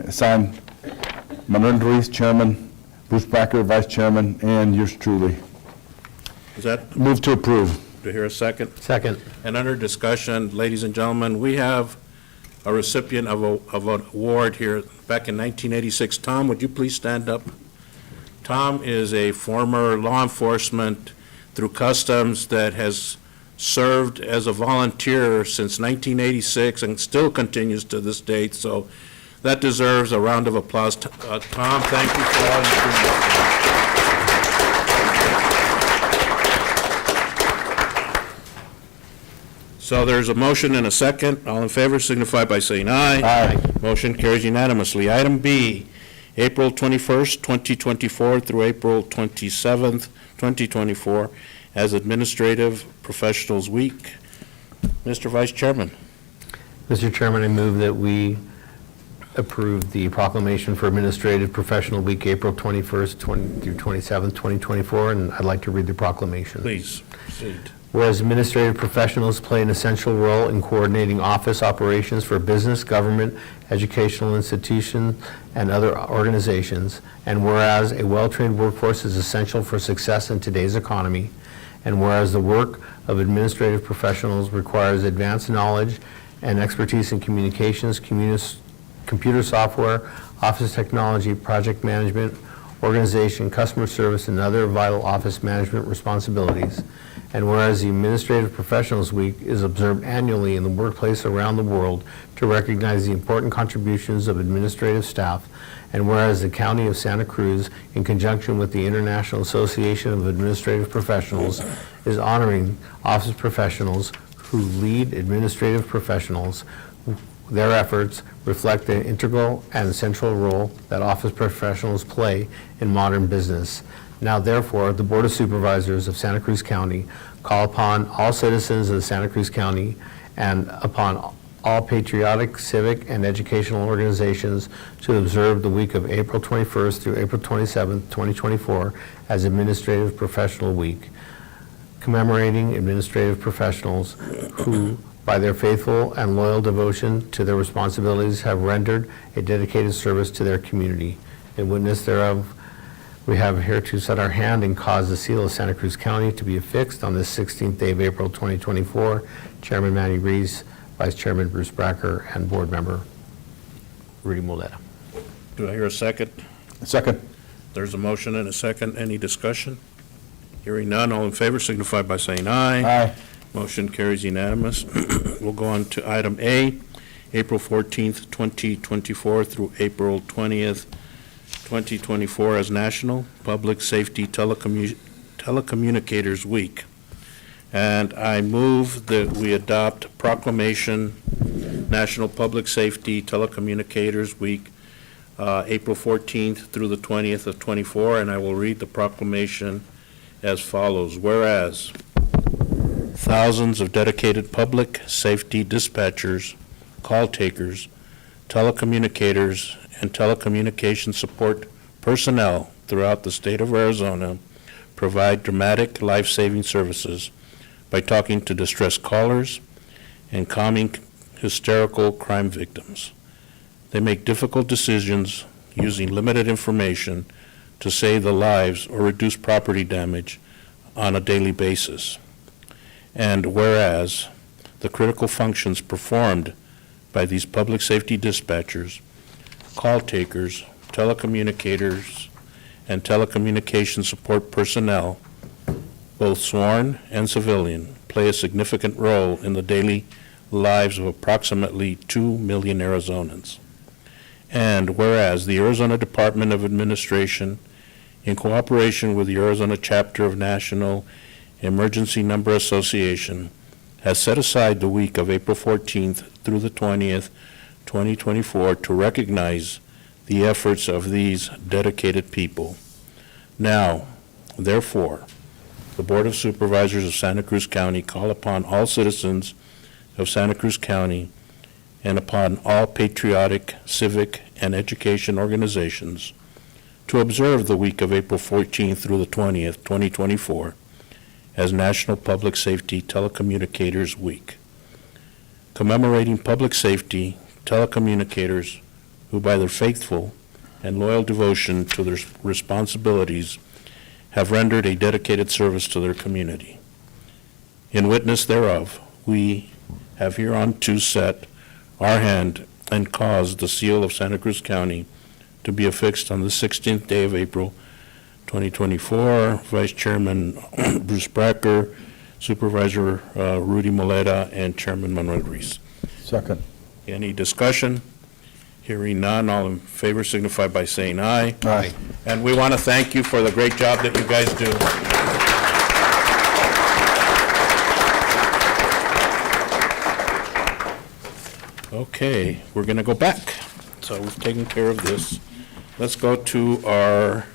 Signed, Manuel Ruiz, Chairman, Bruce Backer, Vice Chairman, and yours truly. Is that, Move to approve. do I hear a second? Second. And under discussion, ladies and gentlemen, we have a recipient of an award here back in 1986. Tom, would you please stand up? Tom is a former law enforcement through Customs that has served as a volunteer since 1986 and still continues to this date, so that deserves a round of applause. Tom, thank you for all you do. So there's a motion and a second. All in favor signify by saying aye. Aye. Motion carries unanimously. Item B, April 21st, 2024 through April 27th, 2024, as Administrative Professionals Week. Mr. Vice Chairman. Mr. Chairman, I move that we approve the proclamation for Administrative Professional Week, April 21st through 27th, 2024, and I'd like to read the proclamation. Please proceed. Whereas administrative professionals play an essential role in coordinating office operations for business, government, educational institutions, and other organizations, and whereas a well-trained workforce is essential for success in today's economy, and whereas the work of administrative professionals requires advanced knowledge and expertise in communications, computer software, office technology, project management, organization, customer service, and other vital office management responsibilities. And whereas the Administrative Professionals Week is observed annually in the workplace around the world to recognize the important contributions of administrative staff, and whereas the County of Santa Cruz, in conjunction with the International Association of Administrative Professionals, is honoring office professionals who lead administrative professionals. Their efforts reflect the integral and central role that office professionals play in modern business. Now therefore, the Board of Supervisors of Santa Cruz County call upon all citizens of Santa Cruz County and upon all patriotic, civic, and educational organizations to observe the week of April 21st through April 27th, 2024 as Administrative Professional Week, commemorating administrative professionals who, by their faithful and loyal devotion to their responsibilities, have rendered a dedicated service to their community. In witness thereof, we have here to set our hand and cause the seal of Santa Cruz County to be affixed on this 16th day of April 2024. Chairman Manny Reese, Vice Chairman Bruce Bracker, and Board Member Rudy Moleta. Do I hear a second? Second. There's a motion and a second. Any discussion? Hearing none, all in favor signify by saying aye. Aye. Motion carries unanimous. We'll go on to item A, April 14th, 2024 through April 20th, 2024 as National Public Safety Telecommunicators Week. And I move that we adopt proclamation, National Public Safety Telecommunicators Week, April 14th through the 20th of 24, and I will read the proclamation as follows. Whereas thousands of dedicated public safety dispatchers, call takers, telecommunicators, and telecommunication support personnel throughout the state of Arizona provide dramatic life-saving services by talking to distressed callers and calming hysterical crime victims. They make difficult decisions using limited information to save the lives or reduce property damage on a daily basis. And whereas the critical functions performed by these public safety dispatchers, call takers, telecommunicators, and telecommunication support personnel, both sworn and civilian, play a significant role in the daily lives of approximately 2 million Arizonans. And whereas the Arizona Department of Administration, in cooperation with the Arizona chapter of National Emergency Number Association, has set aside the week of April 14th through the 20th, 2024 to recognize the efforts of these dedicated people. Now, therefore, the Board of Supervisors of Santa Cruz County call upon all citizens of Santa Cruz County and upon all patriotic, civic, and education organizations to observe the week of April 14th through the 20th, 2024, as National Public Safety Telecommunicators Week, commemorating public safety telecommunicators who, by their faithful and loyal devotion to their responsibilities, have rendered a dedicated service to their community. In witness thereof, we have hereunto set our hand and caused the seal of Santa Cruz County to be affixed on the 16th day of April, 2024. Vice Chairman Bruce Bracker, Supervisor Rudy Moleta, and Chairman Manuel Reese. Second. Any discussion? Hearing none, all in favor signify by saying aye. Aye. And we want to thank you for the great job that you guys do. Okay, we're going to go back. So we've taken care of this. Let's go to our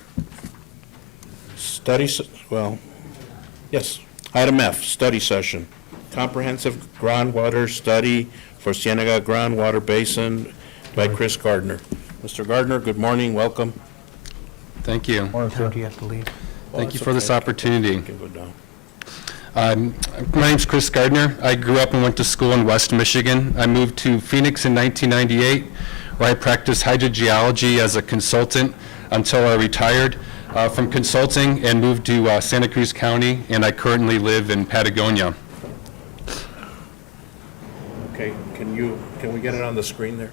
item F, study session. Comprehensive groundwater study for Cienega Groundwater Basin by Chris Gardner. Mr. Gardner, good morning, welcome. Thank you. Do you have to leave? Thank you for this opportunity. You can go down. My name's Chris Gardner. I grew up and went to school in West Michigan. I moved to Phoenix in 1998, where I practiced hydrogeology as a consultant until I retired from consulting and moved to Santa Cruz County, and I currently live in Patagonia. Okay, can we get it on the screen there?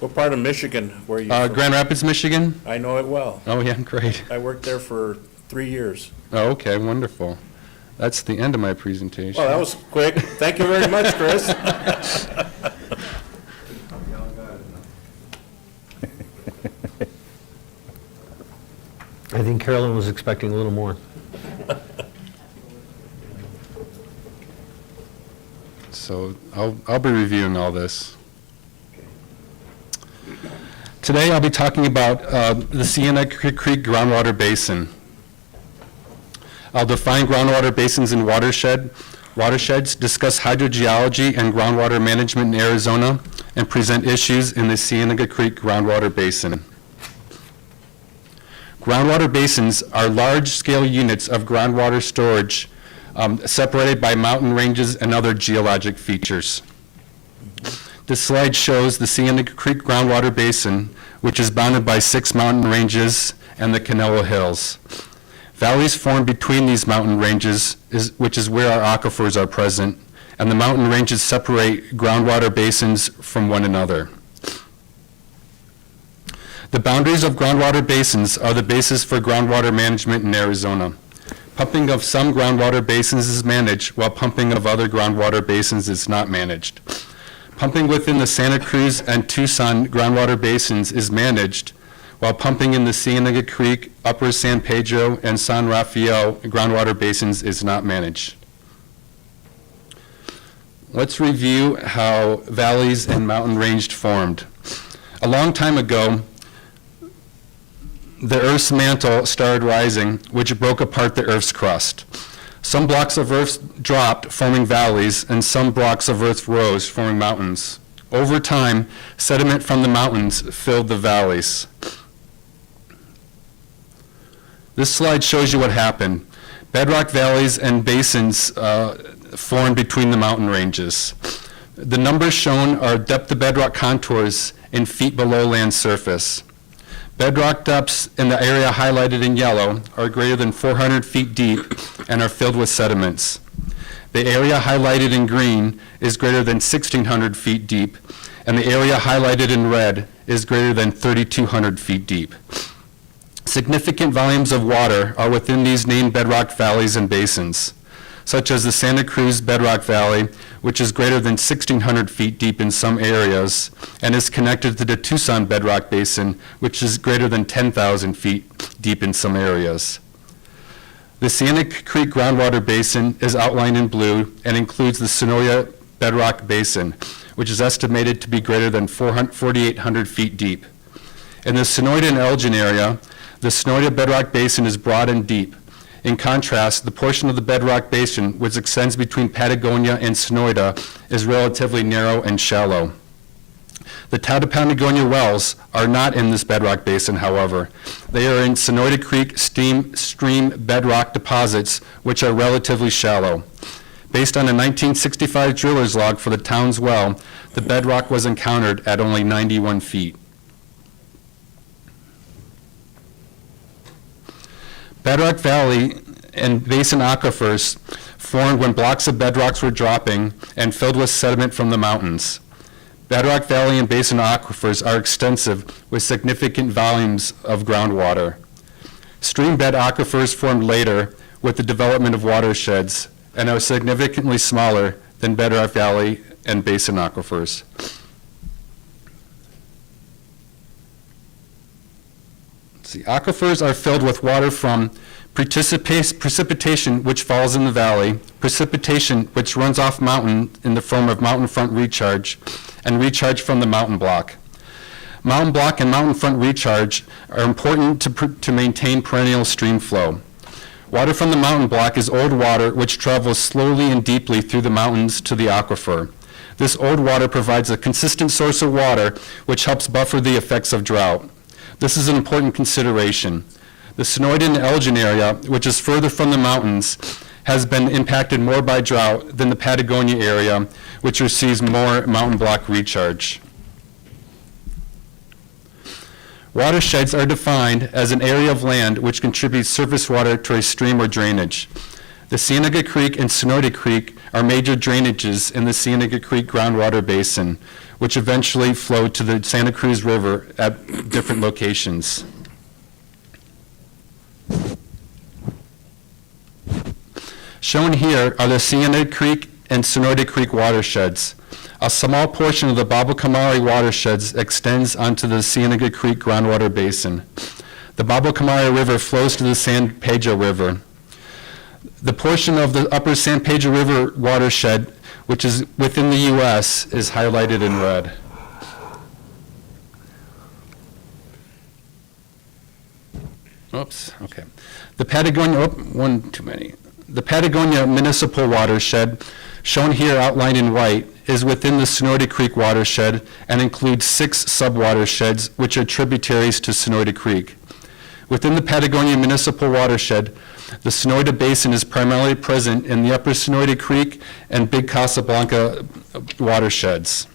What part of Michigan were you from? Grand Rapids, Michigan? I know it well. Oh, yeah, great. I worked there for 3 years. Oh, okay, wonderful. That's the end of my presentation. Well, that was quick. Thank you very much, Chris. I think Carolyn was expecting a little more. So I'll be reviewing all this. Today I'll be talking about the Cienega Creek Groundwater Basin. I'll define groundwater basins and watersheds, discuss hydrogeology and groundwater management in Arizona, and present issues in the Cienega Creek groundwater basin. Groundwater basins are large-scale units of groundwater storage separated by mountain ranges and other geologic features. This slide shows the Cienega Creek groundwater basin, which is bounded by 6 mountain ranges and the Canelo Hills. Valleys form between these mountain ranges, which is where our aquifers are present, and the mountain ranges separate groundwater basins from one another. The boundaries of groundwater basins are the basis for groundwater management in Arizona. Pumping of some groundwater basins is managed, while pumping of other groundwater basins is not managed. Pumping within the Santa Cruz and Tucson groundwater basins is managed, while pumping in the Cienega Creek, Upper San Pedro, and San Rafael groundwater basins is not managed. Let's review how valleys and mountain ranges formed. A long time ago, the Earth's mantle started rising, which broke apart the Earth's crust. Some blocks of Earth dropped, forming valleys, and some blocks of Earth rose, forming mountains. Over time, sediment from the mountains filled the valleys. This slide shows you what happened. Bedrock valleys and basins formed between the mountain ranges. The numbers shown are depth of bedrock contours in feet below land surface. Bedrock depths in the area highlighted in yellow are greater than 400 feet deep and are filled with sediments. The area highlighted in green is greater than 1,600 feet deep, and the area highlighted in red is greater than 3,200 feet deep. Significant volumes of water are within these named bedrock valleys and basins, such as the Santa Cruz Bedrock Valley, which is greater than 1,600 feet deep in some areas, and is connected to the Tucson Bedrock Basin, which is greater than 10,000 feet deep in some areas. The Cienega Creek Groundwater Basin is outlined in blue and includes the Sonoya Bedrock Basin, which is estimated to be greater than 4,800 feet deep. In the Sonoya and Elgin area, the Sonoya Bedrock Basin is broad and deep. In contrast, the portion of the bedrock basin which extends between Patagonia and Sonoya is relatively narrow and shallow. The Patagonia wells are not in this bedrock basin, however. They are in Sonoya Creek stream bedrock deposits, which are relatively shallow. Based on a 1965 driller's log for the town's well, the bedrock was encountered at only 91 feet. Bedrock Valley and basin aquifers formed when blocks of bedrocks were dropping and filled with sediment from the mountains. Bedrock Valley and basin aquifers are extensive with significant volumes of groundwater. Stream bed aquifers formed later with the development of watersheds and are significantly smaller than Bedrock Valley and basin aquifers. Aquifers are filled with water from precipitation which falls in the valley, precipitation which runs off mountain in the form of mountain front recharge, and recharge from the mountain block. Mountain block and mountain front recharge are important to maintain perennial stream flow. Water from the mountain block is old water which travels slowly and deeply through the mountains to the aquifer. This old water provides a consistent source of water which helps buffer the effects of drought. This is an important consideration. The Sonoya and Elgin area, which is further from the mountains, has been impacted more by drought than the Patagonia area, which receives more mountain block recharge. Watersheds are defined as an area of land which contributes surface water to a stream or drainage. The Cienega Creek and Sonoya Creek are major drainages in the Cienega Creek groundwater basin, which eventually flow to the Santa Cruz River at different locations. Shown here are the Cienega Creek and Sonoya Creek watersheds. A small portion of the Babakamari watersheds extends onto the Cienega Creek groundwater basin. The Babakamari River flows to the San Pedro River. The portion of the upper San Pedro River watershed, which is within the U.S., is highlighted in red. Oops, okay. The Patagonia, one too many. The Patagonia Municipal Watershed, shown here outlined in white, is within the Sonoyta Creek watershed and includes 6 subwatersheds, which are tributaries to Sonoyta Creek. Within the Patagonia Municipal Watershed, the Sonoyta Basin is primarily present in the Upper Sonoyta Creek and Big Casablanca watersheds.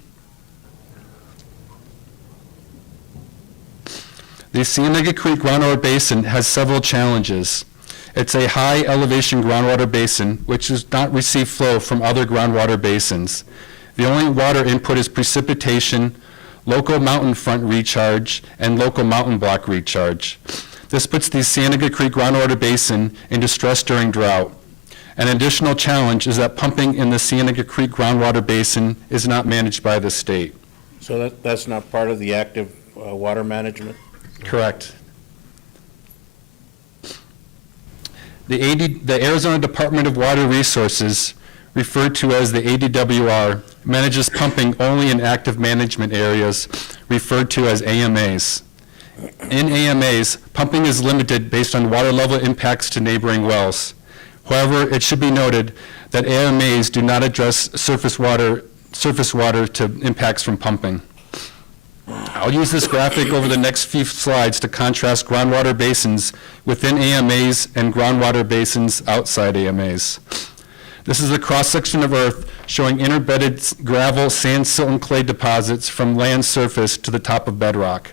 The Cienega Creek groundwater basin has several challenges. It's a high elevation groundwater basin which does not receive flow from other groundwater basins. The only water input is precipitation, local mountain front recharge, and local mountain block recharge. This puts the Cienega Creek groundwater basin into stress during drought. An additional challenge is that pumping in the Cienega Creek groundwater basin is not managed by the state. So that's not part of the active water management? Correct. The Arizona Department of Water Resources, referred to as the ADWR, manages pumping only in active management areas, referred to as AMAs. In AMAs, pumping is limited based on water level impacts to neighboring wells. However, it should be noted that AMAs do not address surface water to impacts from pumping. I'll use this graphic over the next few slides to contrast groundwater basins within AMAs and groundwater basins outside AMAs. This is a cross-section of Earth showing interbedded gravel, sand, silt, and clay deposits from land surface to the top of bedrock.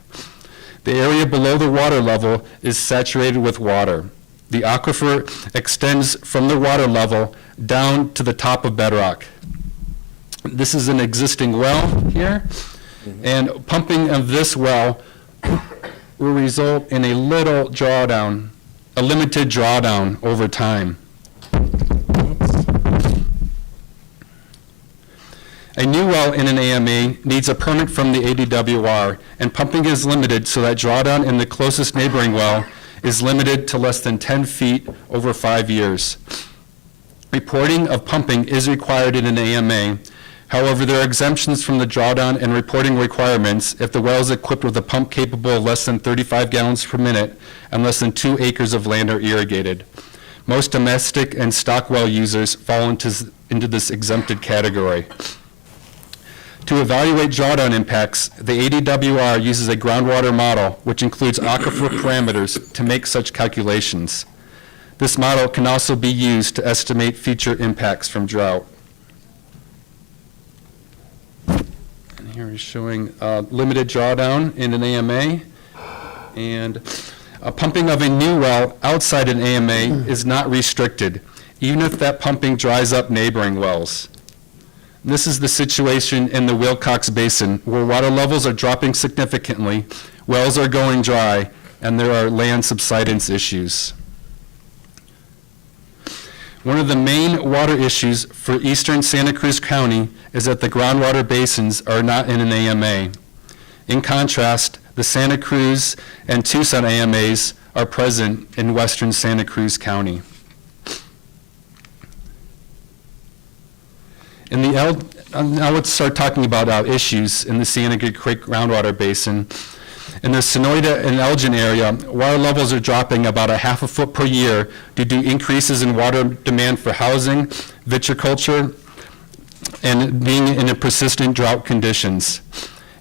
The area below the water level is saturated with water. The aquifer extends from the water level down to the top of bedrock. This is an existing well here. And pumping of this well will result in a limited drawdown over time. A new well in an AMA needs a permit from the ADWR, and pumping is limited so that drawdown in the closest neighboring well is limited to less than 10 feet over 5 years. Reporting of pumping is required in an AMA. However, there are exemptions from the drawdown and reporting requirements if the well is equipped with a pump capable of less than 35 gallons per minute and less than 2 acres of land are irrigated. Most domestic and stock well users fall into this exempted category. To evaluate drawdown impacts, the ADWR uses a groundwater model, which includes aquifer parameters to make such calculations. This model can also be used to estimate future impacts from drought. And here is showing limited drawdown in an AMA, and pumping of a new well outside an AMA is not restricted, even if that pumping dries up neighboring wells. This is the situation in the Wilcox Basin, where water levels are dropping significantly, wells are going dry, and there are land subsidence issues. One of the main water issues for eastern Santa Cruz County is that the groundwater basins are not in an AMA. In contrast, the Santa Cruz and Tucson AMAs are present in western Santa Cruz County. Now let's start talking about issues in the Cienega Creek groundwater basin. In the Sonoyta and Elgin area, water levels are dropping about a half a foot per year due to increases in water demand for housing, viticulture, and being in a persistent drought conditions.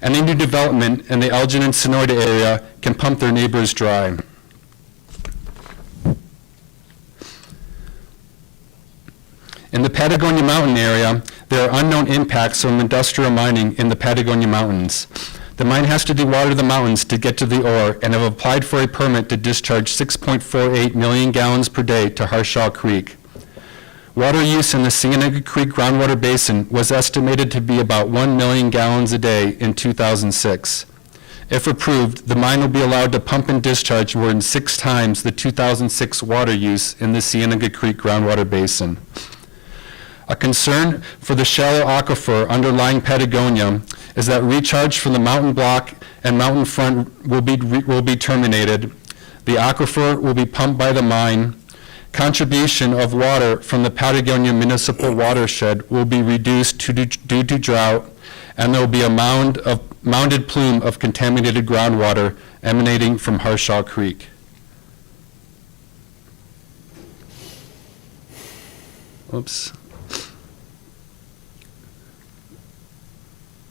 Any new development in the Elgin and Sonoyta area can pump their neighbors dry. In the Patagonia Mountain area, there are unknown impacts from industrial mining in the Patagonia Mountains. The mine has to dewater the mountains to get to the ore and have applied for a permit to discharge 6.48 million gallons per day to Harshaw Creek. Water use in the Cienega Creek groundwater basin was estimated to be about 1 million gallons a day in 2006. If approved, the mine will be allowed to pump and discharge more than 6 times the 2006 water use in the Cienega Creek groundwater basin. A concern for the shallow aquifer underlying Patagonia is that recharge from the mountain block and mountain front will be terminated. The aquifer will be pumped by the mine. Contribution of water from the Patagonia Municipal Watershed will be reduced due to drought, and there will be a mounded plume of contaminated groundwater emanating from Harshaw Creek. Oops.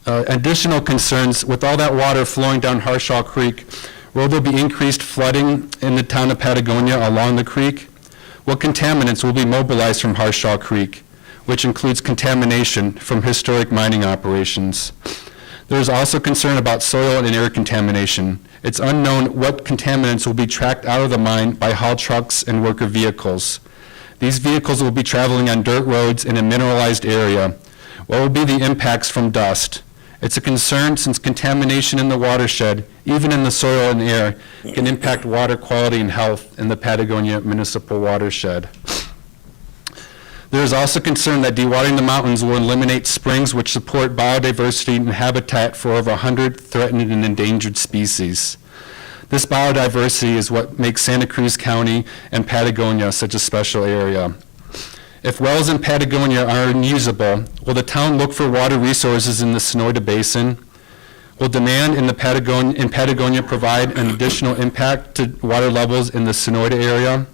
Additional concerns, with all that water flowing down Harshaw Creek, will there be increased flooding in the town of Patagonia along the creek? What contaminants will be mobilized from Harshaw Creek, which includes contamination from historic mining operations? There is also concern about soil and air contamination. It's unknown what contaminants will be tracked out of the mine by haul trucks and worker vehicles. These vehicles will be traveling on dirt roads in a mineralized area. What will be the impacts from dust? It's a concern since contamination in the watershed, even in the soil and air, can impact water quality and health in the Patagonia municipal watershed. There is also concern that dewatering the mountains will eliminate springs which support biodiversity and habitat for over 100 threatened and endangered species. This biodiversity is what makes Santa Cruz County and Patagonia such a special area. If wells in Patagonia are unusable, will the town look for water resources in the Sonoyta Basin? Will demand in Patagonia provide an additional impact to water levels in the Sonoyta area?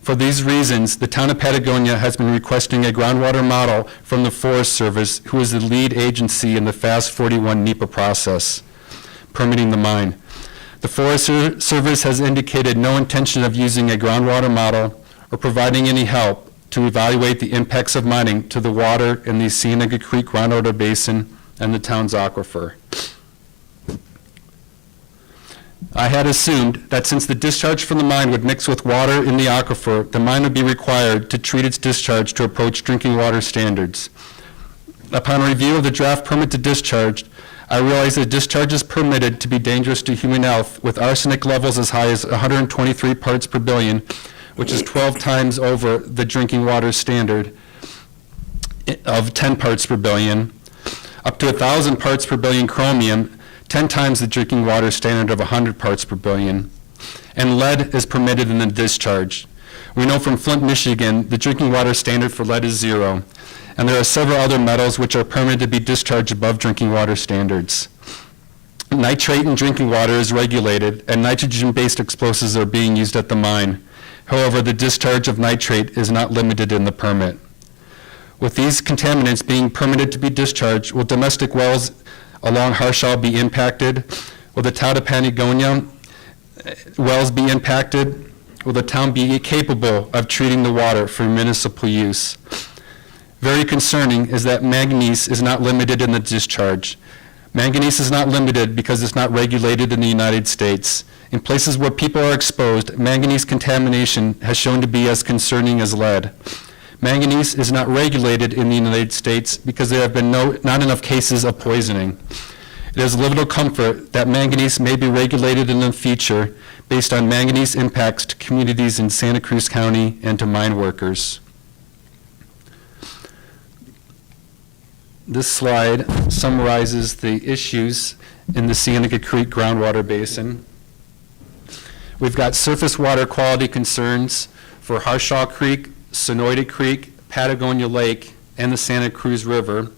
For these reasons, the town of Patagonia has been requesting a groundwater model from the Forest Service, who is the lead agency in the FAST 41 NEPA process, permitting the mine. The Forest Service has indicated no intention of using a groundwater model or providing any help to evaluate the impacts of mining to the water in the Cienega Creek groundwater basin and the town's aquifer. I had assumed that since the discharge from the mine would mix with water in the aquifer, the mine would be required to treat its discharge to approach drinking water standards. Upon review of the draft permit to discharge, I realized that discharge is permitted to be dangerous to human health with arsenic levels as high as 123 parts per billion, which is 12 times over the drinking water standard of 10 parts per billion, up to 1,000 parts per billion chromium, 10 times the drinking water standard of 100 parts per billion, and lead is permitted in the discharge. We know from Flint, Michigan, the drinking water standard for lead is 0, and there are several other metals which are permitted to be discharged above drinking water standards. Nitrate in drinking water is regulated, and nitrogen-based explosives are being used at the mine. However, the discharge of nitrate is not limited in the permit. With these contaminants being permitted to be discharged, will domestic wells along Harshaw be impacted? Will the town of Patagonia wells be impacted? Will the town be capable of treating the water for municipal use? Very concerning is that manganese is not limited in the discharge. Manganese is not limited because it's not regulated in the United States. In places where people are exposed, manganese contamination has shown to be as concerning as lead. Manganese is not regulated in the United States because there have been not enough cases of poisoning. It is little comfort that manganese may be regulated in the future based on manganese impacts to communities in Santa Cruz County and to mine workers. This slide summarizes the issues in the Cienega Creek groundwater basin. We've got surface water quality concerns for Harshaw Creek, Sonoyta Creek, Patagonia Lake, and the Santa Cruz River.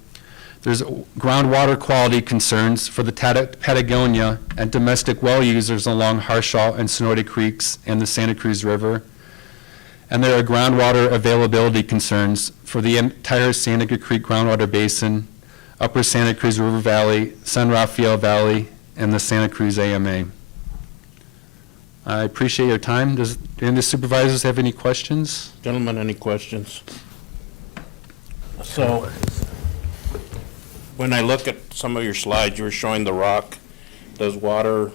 There's groundwater quality concerns for the Patagonia and domestic well users along Harshaw and Sonoyta Creeks and the Santa Cruz River. And there are groundwater availability concerns for the entire Cienega Creek groundwater basin, Upper Santa Cruz River Valley, San Rafael Valley, and the Santa Cruz AMA. I appreciate your time. Does any of the supervisors have any questions? Gentlemen, any questions? So, when I look at some of your slides, you were showing the rock. Does water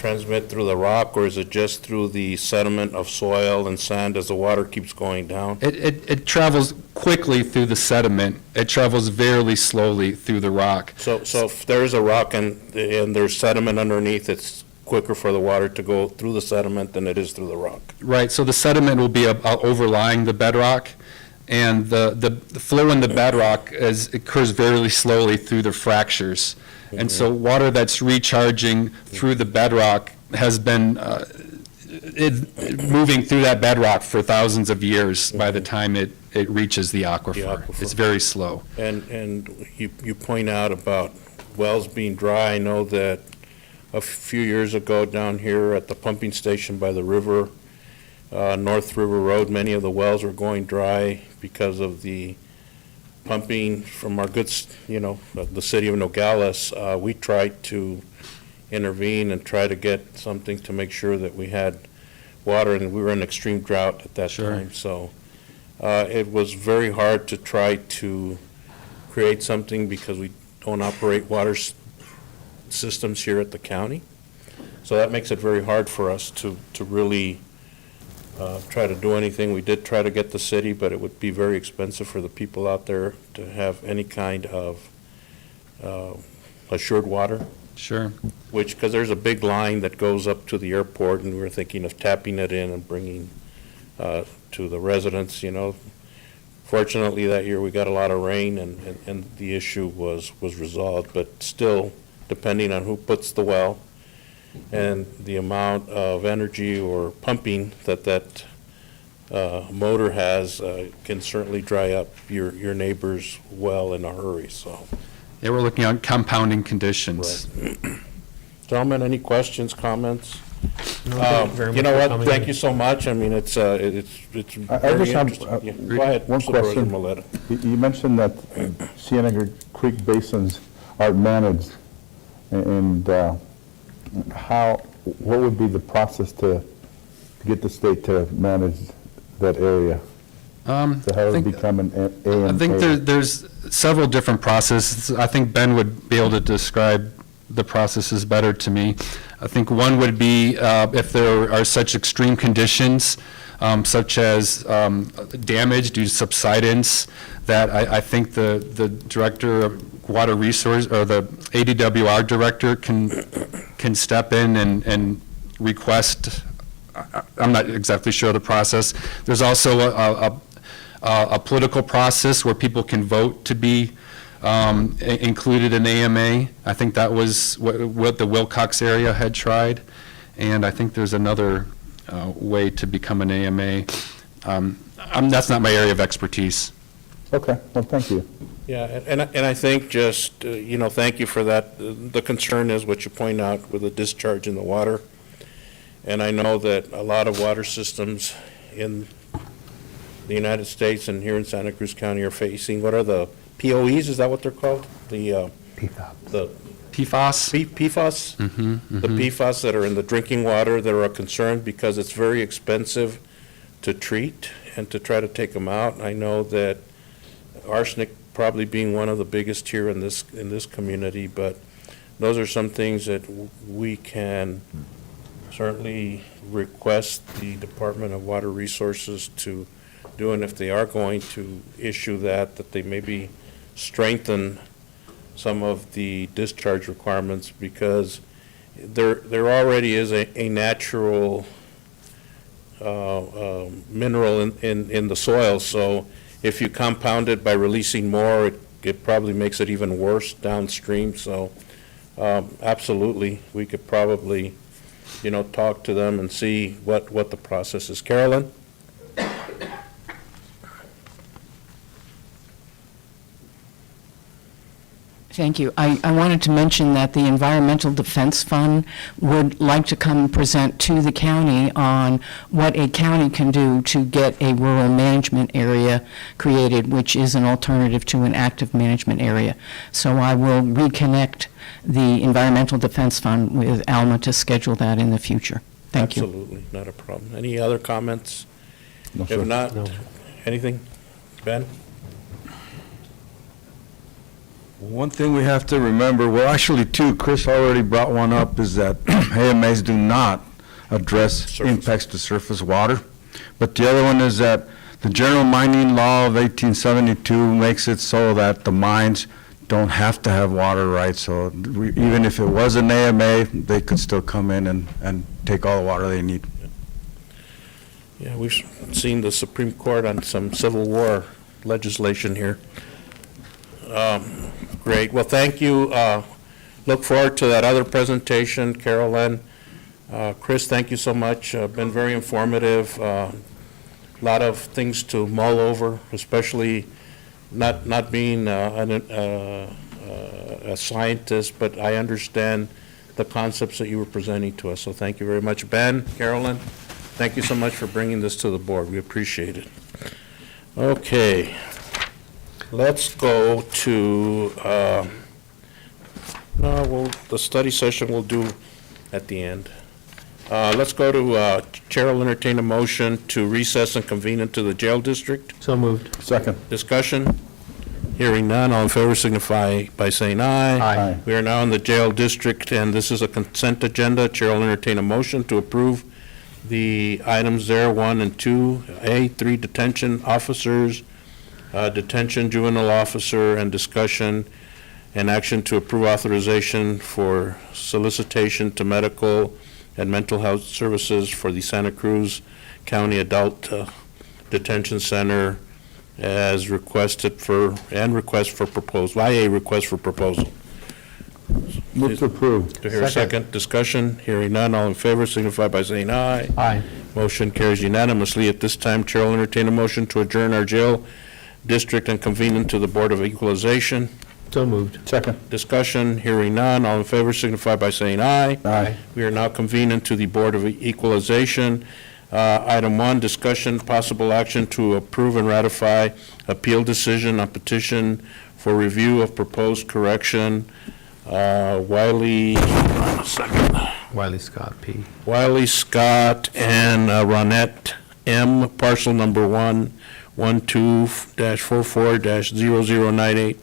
transmit through the rock, or is it just through the sediment of soil and sand as the water keeps going down? It travels quickly through the sediment. It travels very slowly through the rock. So if there's a rock and there's sediment underneath, it's quicker for the water to go through the sediment than it is through the rock. Right, so the sediment will be overlying the bedrock, and the flow in the bedrock occurs very slowly through the fractures. And so water that's recharging through the bedrock has been moving through that bedrock for thousands of years by the time it reaches the aquifer. It's very slow. And you point out about wells being dry. I know that a few years ago down here at the pumping station by the river, North River Road, many of the wells were going dry because of the pumping from our the city of Nogales. We tried to intervene and try to get something to make sure that we had water, and we were in extreme drought at that time. So it was very hard to try to create something because we don't operate water systems here at the county. So that makes it very hard for us to really try to do anything. We did try to get the city, but it would be very expensive for the people out there to have any kind of assured water. Sure. Because there's a big line that goes up to the airport, and we were thinking of tapping it in and bringing to the residents, Fortunately, that year we got a lot of rain, and the issue was resolved, but still, depending on who puts the well and the amount of energy or pumping that motor has, can certainly dry up your neighbor's well in a hurry, so. Yeah, we're looking at compounding conditions. Right. Gentlemen, any questions, comments? No, thank you very much You know for what, coming thank in. you so much. I mean, it's I very just have interesting. Yeah, go ahead, one Supervisor question. Maleta. You mentioned that Cienega Creek basins are managed, and what would be the process to get the state to manage that area? To have I it think- become an I think AMK? there's several different processes. I think Ben would be able to describe the processes better to me. I think one would be if there are such extreme conditions, such as damage due to subsidence, that I think the Director of Water Resource, or the ADWR Director can step in and request. I'm not exactly sure of the process. There's also a political process where people can vote to be included in AMA. I think that was what the Wilcox area had tried, and I think there's another way to become an AMA. That's not my area of expertise. Okay, well, thank you. Yeah, and I think just, thank you for that. The concern is what you point out with the discharge in the water. And I know that a lot of water systems in the United States and here in Santa Cruz County are facing, what are the POEs, is that what they're called? The PFAS? PFAS? The PFAS that are in the drinking water that are a concern because it's very expensive to treat and to try to take them out. I know that arsenic probably being one of the biggest here in this community, but those are some things that we can certainly request the Department of Water Resources to do, and if they are going to issue that they maybe strengthen some of the discharge requirements, because there already is a natural mineral in the soil, so if you compound it by releasing more, it probably makes it even worse downstream, so absolutely, we could probably talk to them and see what the process is. Carolyn? Thank you. I wanted to mention that the Environmental Defense Fund would like to come present to the county on what a county can do to get a rural management area created, which is an alternative to an active management area. So I will reconnect the Environmental Defense Fund with Alma to schedule that in the future. Thank you. Absolutely, not a problem. Any other comments? No, sir. If not, anything? Ben? One thing we have to remember, well, actually two, Chris already brought one up, is that AMAs do not address Surface. impacts to surface water. But the other one is that the General Mining Law of 1872 makes it so that the mines don't have to have water rights. So even if it was an AMA, they could still come in and take all the water they need. Yeah, we've seen the Supreme Court on some Civil War legislation here. Great. Well, thank you. Look forward to that other presentation, Carolyn. Chris, thank you so much. Been very informative. A lot of things to mull over, especially not being a scientist, but I understand the concepts that you were presenting to us. So thank you very much. Ben, Carolyn, Thank you so much for bringing this to the board. We appreciate it. Okay. Let's go to, the study session we'll do at the end. Let's go to, Chair will entertain a motion to recess and convene into the jail district. So moved. Second. Discussion? Hearing none, all in favor signify by saying aye. Aye. We are now in the jail district, and this is a consent agenda. Chair will entertain a motion to approve the items there, 1 and 2A, 3 detention officers, detention juvenile officer, and discussion and action to approve authorization for solicitation to medical and mental health services for the Santa Cruz County Adult Detention Center as requested for, and request for proposal, IA request for proposal. Move to approve. To hear a second discussion, hearing none, all in favor signify by saying aye. Aye. Motion carries unanimously. At this time, Chair will entertain a motion to adjourn our jail district and convene into the Board of Equalization. So moved. Second. Discussion, hearing none, all in favor signify by saying aye. Aye. We are now convened into the Board of Equalization. Item 1, discussion, possible action to approve and ratify appeal decision on petition for review of proposed correction, Wiley Scott P. Wiley Scott and Ronette M., parcel number 112-44-0098,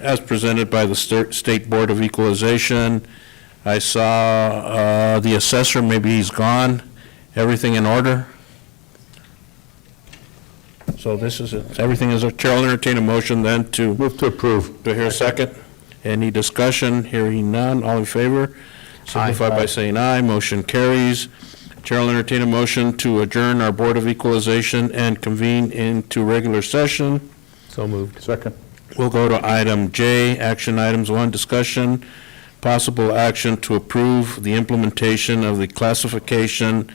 as presented by the State Board of Equalization. I saw the assessor, maybe he's gone. Everything in order? So this is it. Everything is, Chair will entertain a motion then to, Move to approve. do I hear a second? Any discussion? Hearing none, all in favor? Signify by saying aye. Motion carries. Chair will entertain a motion to adjourn our Board of Equalization and convene into regular session. So moved. Second. We'll go to item J, action items 1, discussion, possible action to approve the implementation of the classification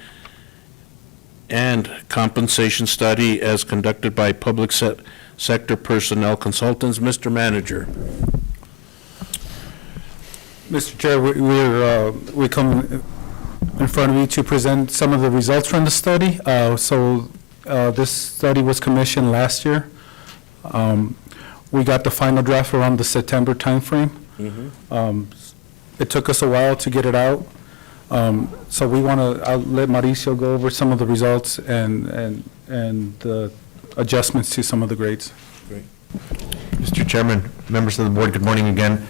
and compensation study as conducted by public sector personnel consultants. Mr. Manager. Mr. Chair, we come in front of you to present some of the results from the study. This study was commissioned last year. We got the final draft around the September timeframe. It took us a while to get it out. So I'll let Mauricio go over some of the results and the adjustments to some of the grades. Mr. Chairman, members of the board, good morning again.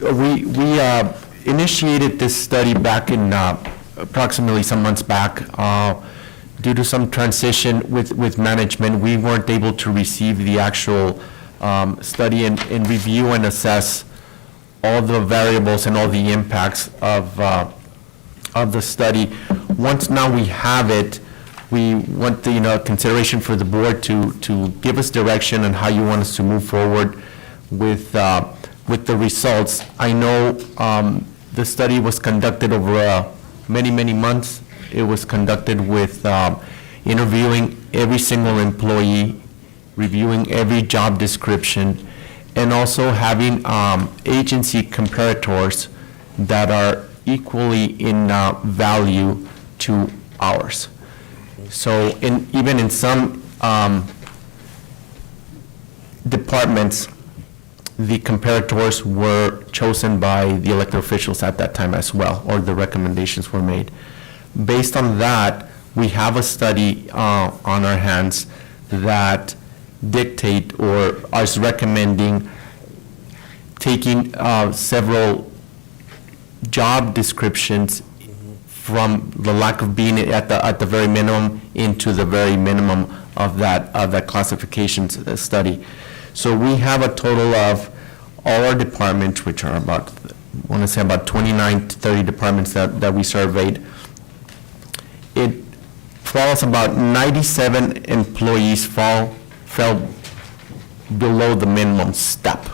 We initiated this study back in approximately some months back. Due to some transition with management, we weren't able to receive the actual study and review and assess all the variables and all the impacts of the study. Once now we have it, we want the consideration for the board to give us direction on how you want us to move forward with the results. I know the study was conducted over many months. It was conducted with interviewing every single employee, reviewing every job description, and also having agency comparators that are equally in value to ours. So even in some departments, the comparators were chosen by the elected officials at that time as well, or the recommendations were made. Based on that, we have a study on our hands that dictate or is recommending taking several job descriptions from the lack of being at the very minimum into the very minimum of that classification study. So we have a total of all our departments, which are about, I want to say about 29 to 30 departments that we surveyed. It falls about 97 employees fell below the minimum step.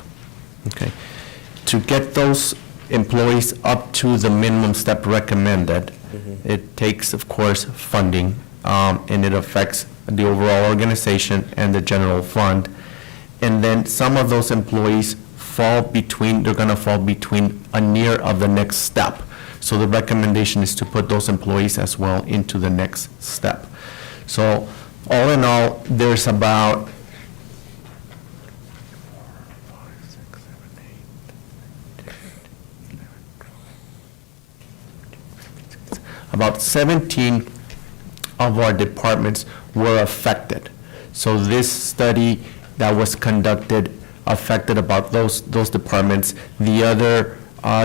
Okay. To get those employees up to the minimum step recommended, it takes, of course, funding, and it affects the overall organization and the general fund. And then some of those employees they're going to fall between a near of the next step. So the recommendation is to put those employees as well into the next step. So all in all, there's about about 17 of our departments were affected. So this study that was conducted affected about those departments. The other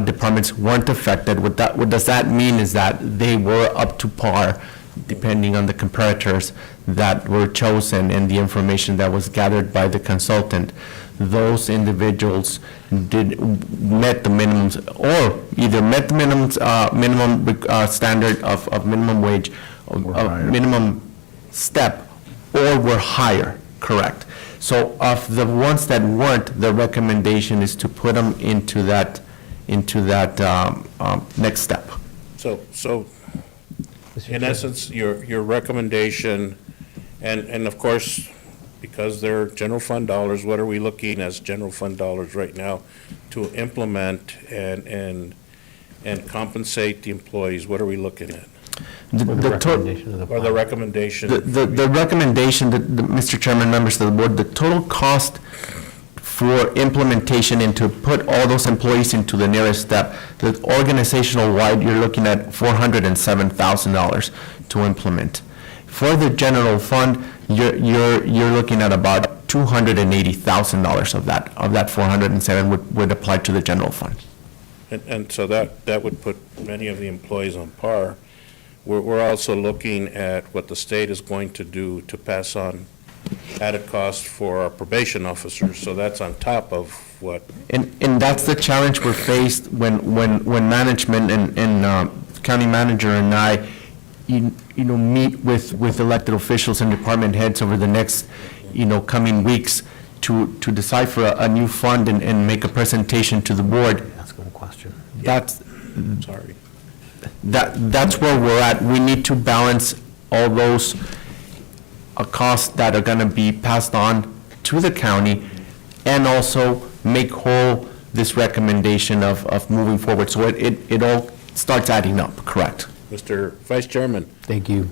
departments weren't affected. What does that mean is that they were up to par, depending on the comparators that were chosen and the information that was gathered by the consultant. Those individuals met the minimums, or either met the minimum standard of minimum wage, minimum step, or were higher, correct. So of the ones that weren't, the recommendation is to put them into that next step. So in essence, your recommendation, and of course, because they're general fund dollars, what are we looking as general fund dollars right now to implement and compensate the employees? What are we looking at? The Or the recommendation? The recommendation, Mr. Chairman, members of the board, the total cost for implementation and to put all those employees into the nearest step, the organizational wide, you're looking at $407,000 to implement. For the general fund, you're looking at about $280,000 of that 407 would apply to the general fund. And so that would put many of the employees on par. We're also looking at what the state is going to do to pass on added costs for our probation officers, so that's on top of what. And that's the challenge we're faced when management and county manager and I, meet with elected officials and department heads over the next, coming weeks to decipher a new fund and make a presentation to the board. That's a good question. Sorry. That's where we're at. We need to balance all those costs that are going to be passed on to the county and also make whole this recommendation of moving forward. So it all starts adding up, correct? Mr. Vice Chairman. Thank you.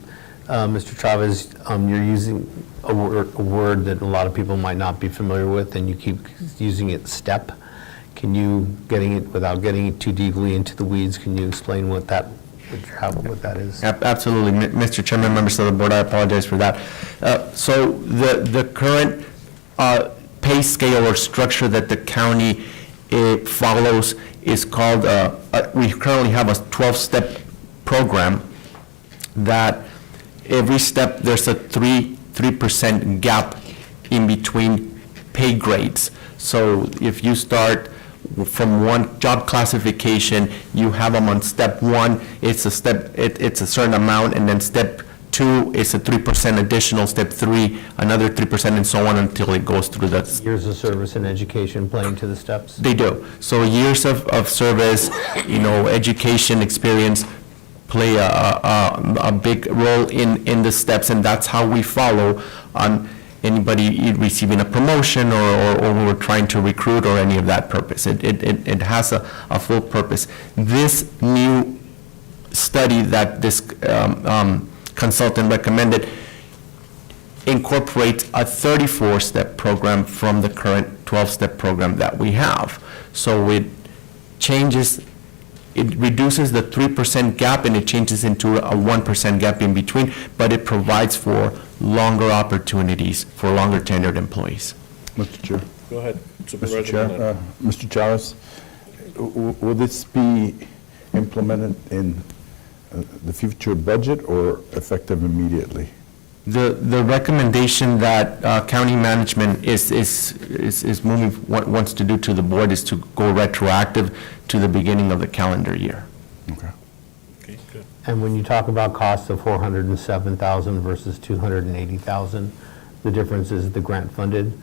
Mr. Chavez, you're using a word that a lot of people might not be familiar with, and you keep using it, step. Can you, without getting too deeply into the weeds, can you explain what that is? Absolutely. Mr. Chairman, members of the board, I apologize for that. So the current pay scale or structure that the county follows is called, we currently have a 12-step program that every step there's a 3% gap in between pay grades. So if you start from one job classification, you have them on step one, it's a certain amount, and then step two is a 3% additional, step three, another 3%, and so on until it goes through the. Years of service and education play into the steps? They do. So years of service, education, experience play a big role in the steps, and that's how we follow on anybody receiving a promotion or when we're trying to recruit or any of that purpose. It has a full purpose. This new study that this consultant recommended incorporates a 34-step program from the current 12-step program that we have. So it reduces the 3% gap and it changes into a 1% gap in between, but it provides for longer opportunities for longer tenured employees. Mr. Chair. Go ahead, Supervisor. Mr. Chair, Mr. Chavez, will this be implemented in the future budget or effective immediately? The recommendation that county management is wants to do to the board is to go retroactive to the beginning of the calendar year. Okay. Okay, good. And when you talk about costs of $407,000 versus $280,000, the difference is the grant-funded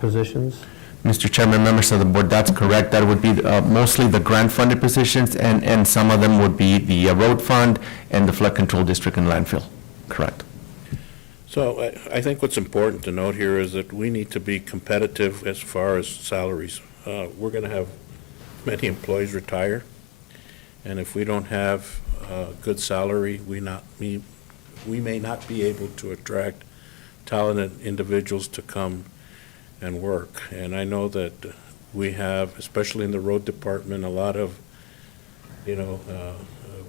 positions? Mr. Chairman, members of the board, that's correct. That would be mostly the grant-funded positions, and some of them would be the road fund and the flood control district and landfill. Correct. So I think what's important to note here is that we need to be competitive as far as salaries. We're going to have many employees retire, And if we don't have a good salary, we may not be able to attract talented individuals to come and work. And I know that we have, especially in the road department, a lot of,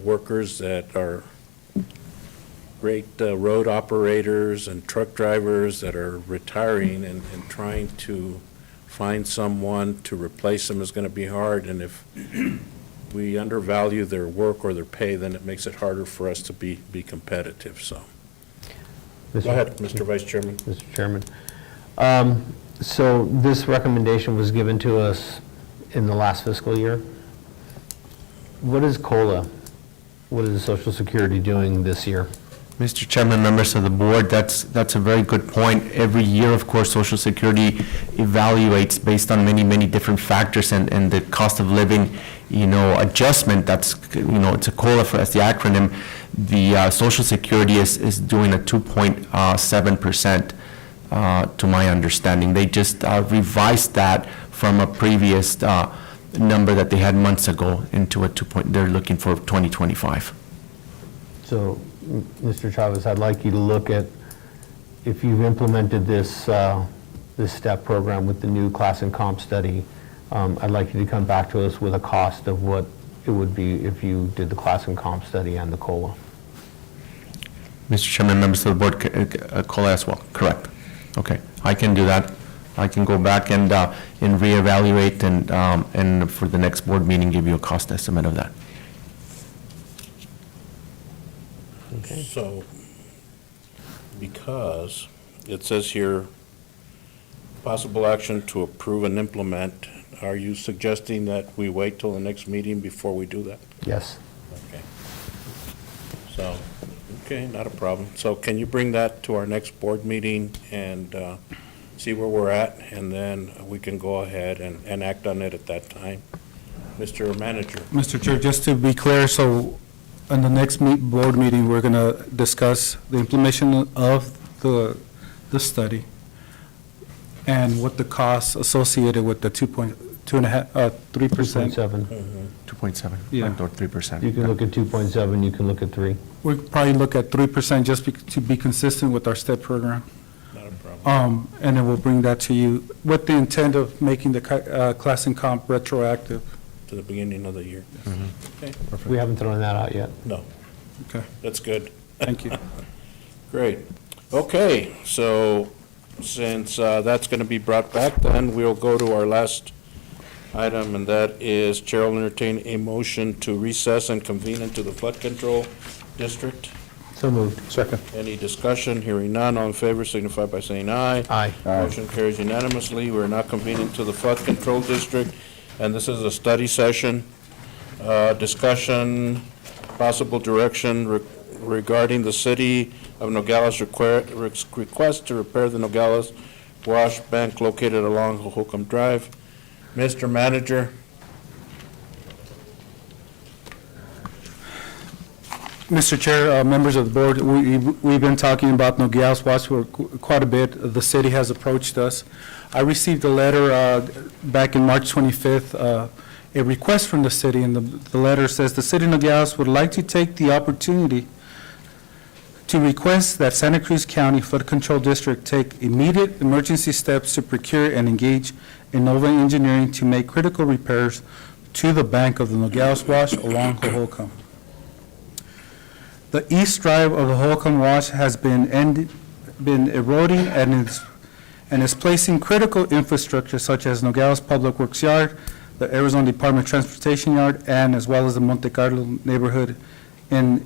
workers that are great road operators and truck drivers that are retiring, and trying to find someone to replace them is going to be hard. And if we undervalue their work or their pay, then it makes it harder for us to be competitive, so. Go ahead, Mr. Vice Chairman. Mr. Chairman. So this recommendation was given to us in the last fiscal year. What is COLA? What is Social Security doing this year? Mr. Chairman, members of the board, that's a very good point. Every year, of course, Social Security evaluates based on many different factors, and the cost of living, adjustment, that's, it's a COLA as the acronym. The Social Security is doing a 2.7%, to my understanding. They just revised that from a previous number that they had months ago into they're looking for 2025. So, Mr. Chavez, I'd like you to look at, if you've implemented this STEP program with the new class and comp study, I'd like you to come back to us with a cost of what it would be if you did the class and comp study and the COLA. Mr. Chairman, members of the board, COLA as well, correct. Okay, I can do that. I can go back and reevaluate and for the next board meeting, give you a cost estimate of that. Okay. So, because it says here, possible action to approve and implement, are you suggesting that we wait till the next meeting before we do that? Yes. Okay. So, okay, not a problem. So can you bring that to our next board meeting and see where we're at, and then we can go ahead and act on it at that time? Mr. Manager. Mr. Chair, just to be clear, so in the next board meeting, we're going to discuss the implementation of the study and what the costs associated with the 3%. 2.7. 2.7, Yeah. or 3%. You can look at 2.7, you can look at 3. We probably look at 3% just to be consistent with our STEP program. Not a problem. And then we'll bring that to you with the intent of making the class and comp retroactive. To the beginning of the year. Okay, We haven't thrown that out yet. no, Okay, that's good. thank you. Great. Okay, so since that's going to be brought back, then we'll go to our last item, and that is Chair will entertain a motion to recess and convene into the flood control district. So moved. Second. Any discussion? Hearing none, all in favor signify by saying aye. Aye. Motion carries unanimously. We're now convening to the flood control district, and this is a study session. Discussion, possible direction regarding the city of Nogales request to repair the Nogales wash bank located along Hohokam Drive. Mr. Manager. Mr. Chair, members of the board, we've been talking about Nogales Wash for quite a bit. The city has approached us. I received a letter back in March 25th, a request from the city, and the letter says, the city of Nogales would like to take the opportunity to request that Santa Cruz County Flood Control District take immediate emergency steps to procure and engage Innova Engineering to make critical repairs to the bank of the Nogales Wash along Hohokam. The east drive of the Hohokam Wash has been eroding and is placing critical infrastructure such as Nogales Public Works Yard, the Arizona Department of Transportation Yard, and as well as the Monte Carlo neighborhood in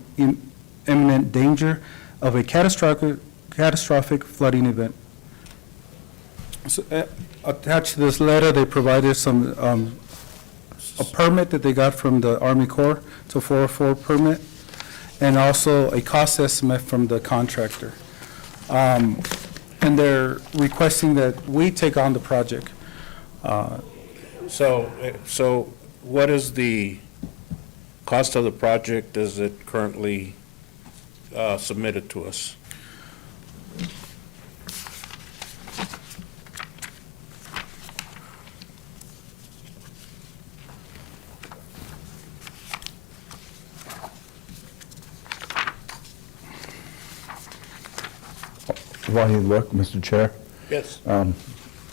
imminent danger of a catastrophic flooding event. So, attached to this letter, they provided some a permit that they got from the Army Corps. It's a 404 permit, and also a cost estimate from the contractor. And they're requesting that we take on the project. So what is the cost of the project as it currently submitted to us? while you look, Mr. Chair, Yes.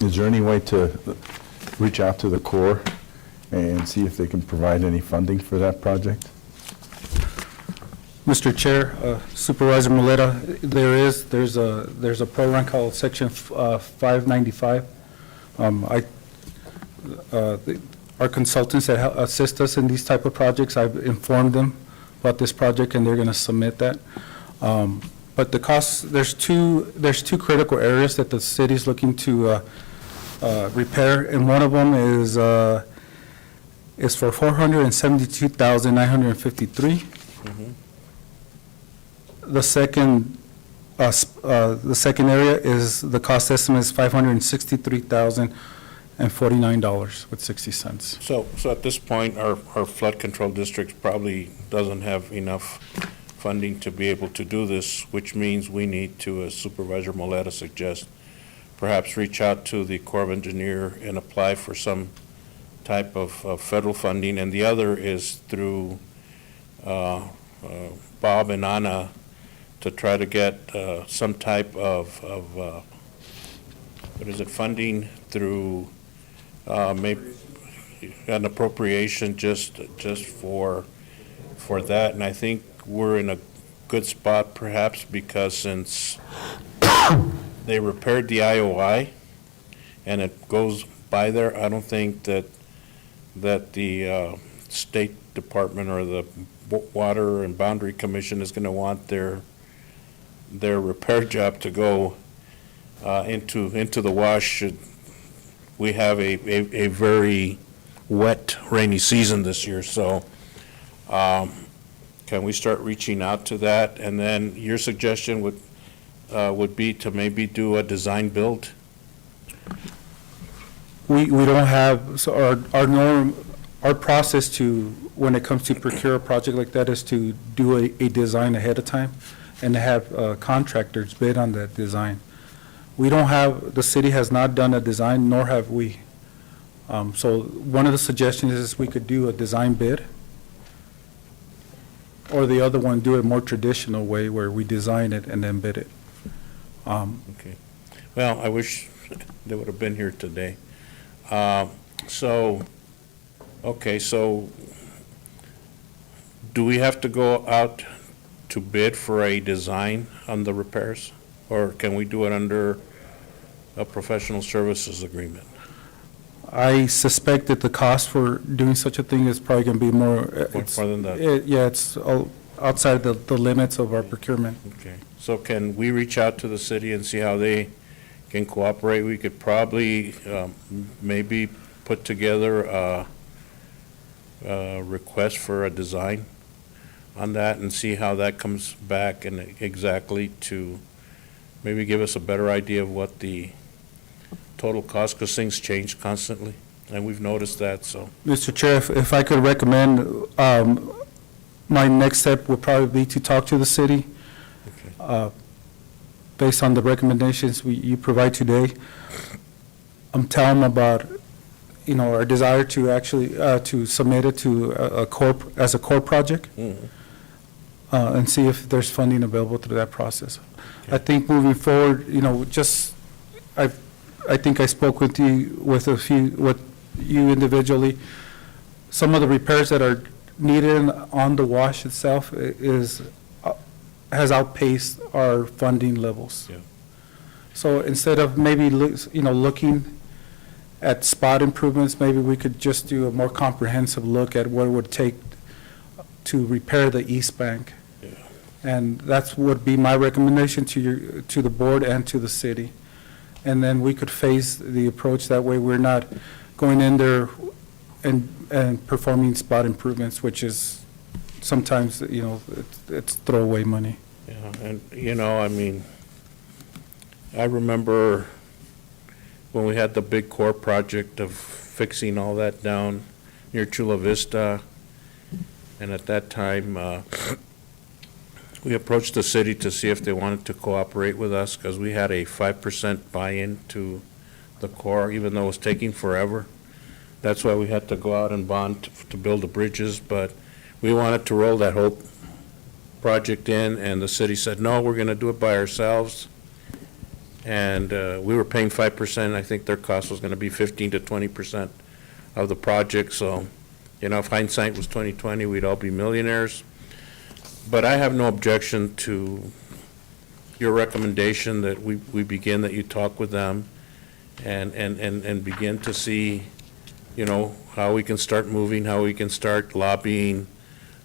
is there any way to reach out to the Corps and see if they can provide any funding for that project? Mr. Chair, Supervisor Maleta, there's a program called Section 595. Our consultants that assist us in these type of projects, I've informed them about this project, and they're going to submit that. But the costs, there's two critical areas that the city's looking to repair, and one of them is for $472,953. The second area is, the cost estimate is $563,049.60. So at this point, our flood control district probably doesn't have enough funding to be able to do this, which means we need to, as Supervisor Moleta suggests, perhaps reach out to the Corps of Engineer and apply for some type of federal funding. And the other is through Bob and Anna to try to get some type of funding through maybe an appropriation just for that. And I think we're in a good spot perhaps because since they repaired the IOI and it goes by there, I don't think that the State Department or the Water and Boundary Commission is going to want their repair job to go into the wash should we have a very wet, rainy season this year. So can we start reaching out to that? And then your suggestion would be to maybe do a design build? We don't have, so our process to, when it comes to procure a project like that, is to do a design ahead of time and to have contractors bid on that design. We don't have, the city has not done a design, nor have we. So one of the suggestions is we could do a design bid, or the other one, do it more traditional way where we design it and then bid it. Okay. Well, I wish they would have been here today. So do we have to go out to bid for a design on the repairs? Or can we do it under a professional services agreement? I suspect that the cost for doing such a thing is probably going to be more. More than that? Yeah, it's outside the limits of our procurement. Okay. So can we reach out to the city and see how they can cooperate? We could probably maybe put together a request for a design on that and see how that comes back and exactly to maybe give us a better idea of what the total cost, because things change constantly, and we've noticed that, so. Mr. Chair, if I could recommend, my next step would probably be to talk to the city, based on the recommendations you provide today. Tell them about, our desire to actually, to submit it to as a core project, and see if there's funding available through that process. I think moving forward, I think I spoke with you individually. Some of the repairs that are needed on the wash itself has outpaced our funding levels. Yeah. So instead of maybe, looking at spot improvements, maybe we could just do a more comprehensive look at what it would take to repair the East Bank. Yeah. And that's would be my recommendation to the board and to the city. And then we could phase the approach, that way we're not going in there and performing spot improvements, which is sometimes, it's throwaway money. Yeah, and, I remember when we had the big core project of fixing all that down near Chula Vista, and at that time, we approached the city to see if they wanted to cooperate with us, because we had a 5% buy-in to the core, even though it was taking forever. That's why we had to go out and bond to build the bridges, but we wanted to roll that whole project in, and the city said, no, we're going to do it by ourselves. And we were paying 5%. I think their cost was going to be 15 to 20% of the project. So, you know, if hindsight was 20/20, we'd all be millionaires. But I have no objection to your recommendation that we begin, that you talk with them and begin to see, you know, how we can start moving, how we can start lobbying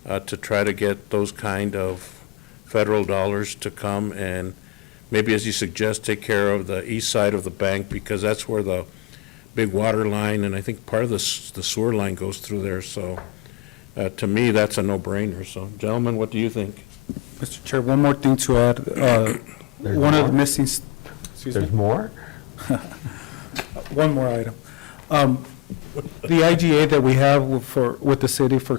to try to get those kind of federal dollars to come and maybe, as you suggest, take care of the east side of the bank, because that's where the big water line and I think part of the sewer line goes through there. So to me, that's a no-brainer. So, gentlemen, what do you think? Mr. Chair, one more thing to add. One of the missing, excuse me? There's more? One more item. The IGA that we have with the city for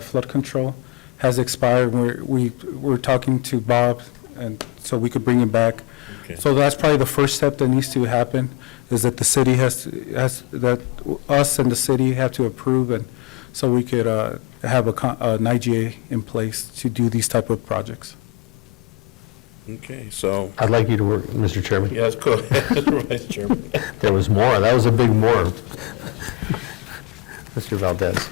flood control has expired. We're talking to Bob, and so we could bring him back. Okay. So that's probably the first step that needs to happen, is that the city that us and the city have to approve, and so we could have an IGA in place to do these type of projects. Okay, so, I'd like you to work, Mr. Chairman. yes, go ahead, Vice Chairman. There was more. That was a big more. Mr. Valdez.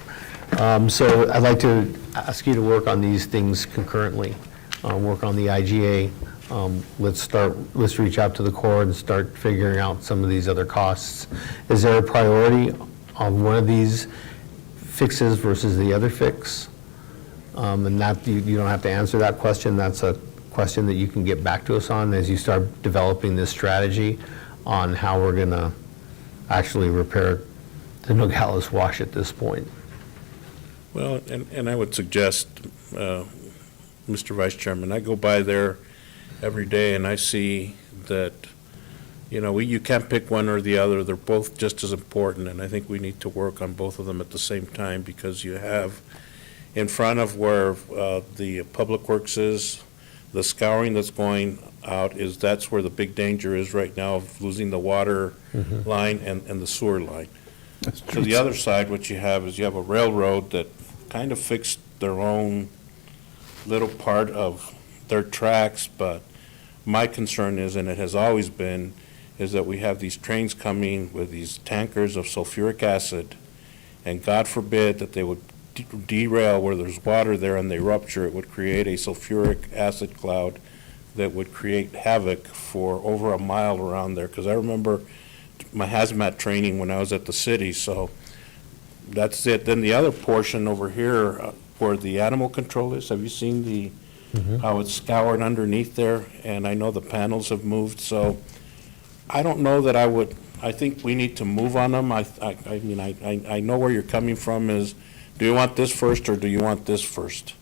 So I'd like to ask you to work on these things concurrently. Work on the IGA. Let's reach out to the Corps and start figuring out some of these other costs. Is there a priority on one of these fixes versus the other fix? And that, you don't have to answer that question. That's a question that you can get back to us on as you start developing this strategy on how we're going to actually repair the Nogales Wash at this point. Well, and I would suggest, Mr. Vice Chairman, I go by there every day and I see that, you know, you can't pick one or the other. They're both just as important, and I think we need to work on both of them at the same time, because you have in front of where the Public Works is, the scouring that's going out that's where the big danger is right now of losing the water line and the sewer line. To the other side, what you have is you have a railroad that kind of fixed their own little part of their tracks, but my concern is, and it has always been, is that we have these trains coming with these tankers of sulfuric acid, and God forbid that they would derail where there's water there and they rupture. It would create a sulfuric acid cloud that would create havoc for over a mile around there, because I remember my hazmat training when I was at the city. So that's it. Then the other portion over here where the animal control is, have you seen how it's scoured underneath there? And I know the panels have moved, so I don't know that I think we need to move on them. I mean, I know where you're coming from is, do you want this first or do you want this first?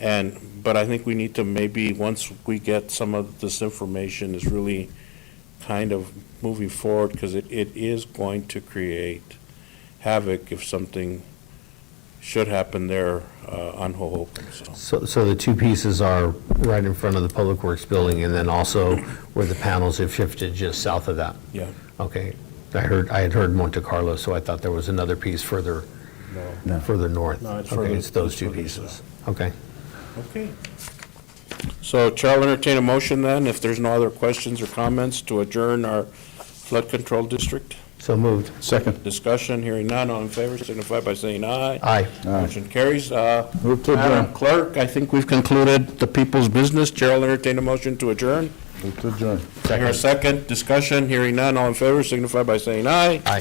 But I think we need to maybe, once we get some of this information, is really kind of moving forward, because it is going to create havoc if something should happen there on Hohokam. So the two pieces are right in front of the Public Works building, and then also where the panels have shifted just south of that? Yeah. Okay. I had heard Monte Carlo, so I thought there was another piece further north. No, it's Okay, further- it's those it's two further pieces. Okay. Okay. So Chair will entertain a motion then, if there's no other questions or comments, to adjourn our flood control district. So moved. Second. Discussion, hearing none, all in favor signify by saying aye. Aye. Motion carries. Move to Madam adjourn. Clerk, I think we've concluded the people's business. Chair will entertain a motion to adjourn. Move to adjourn. Here a second. Discussion, hearing none, all in favor signify by saying aye. Aye.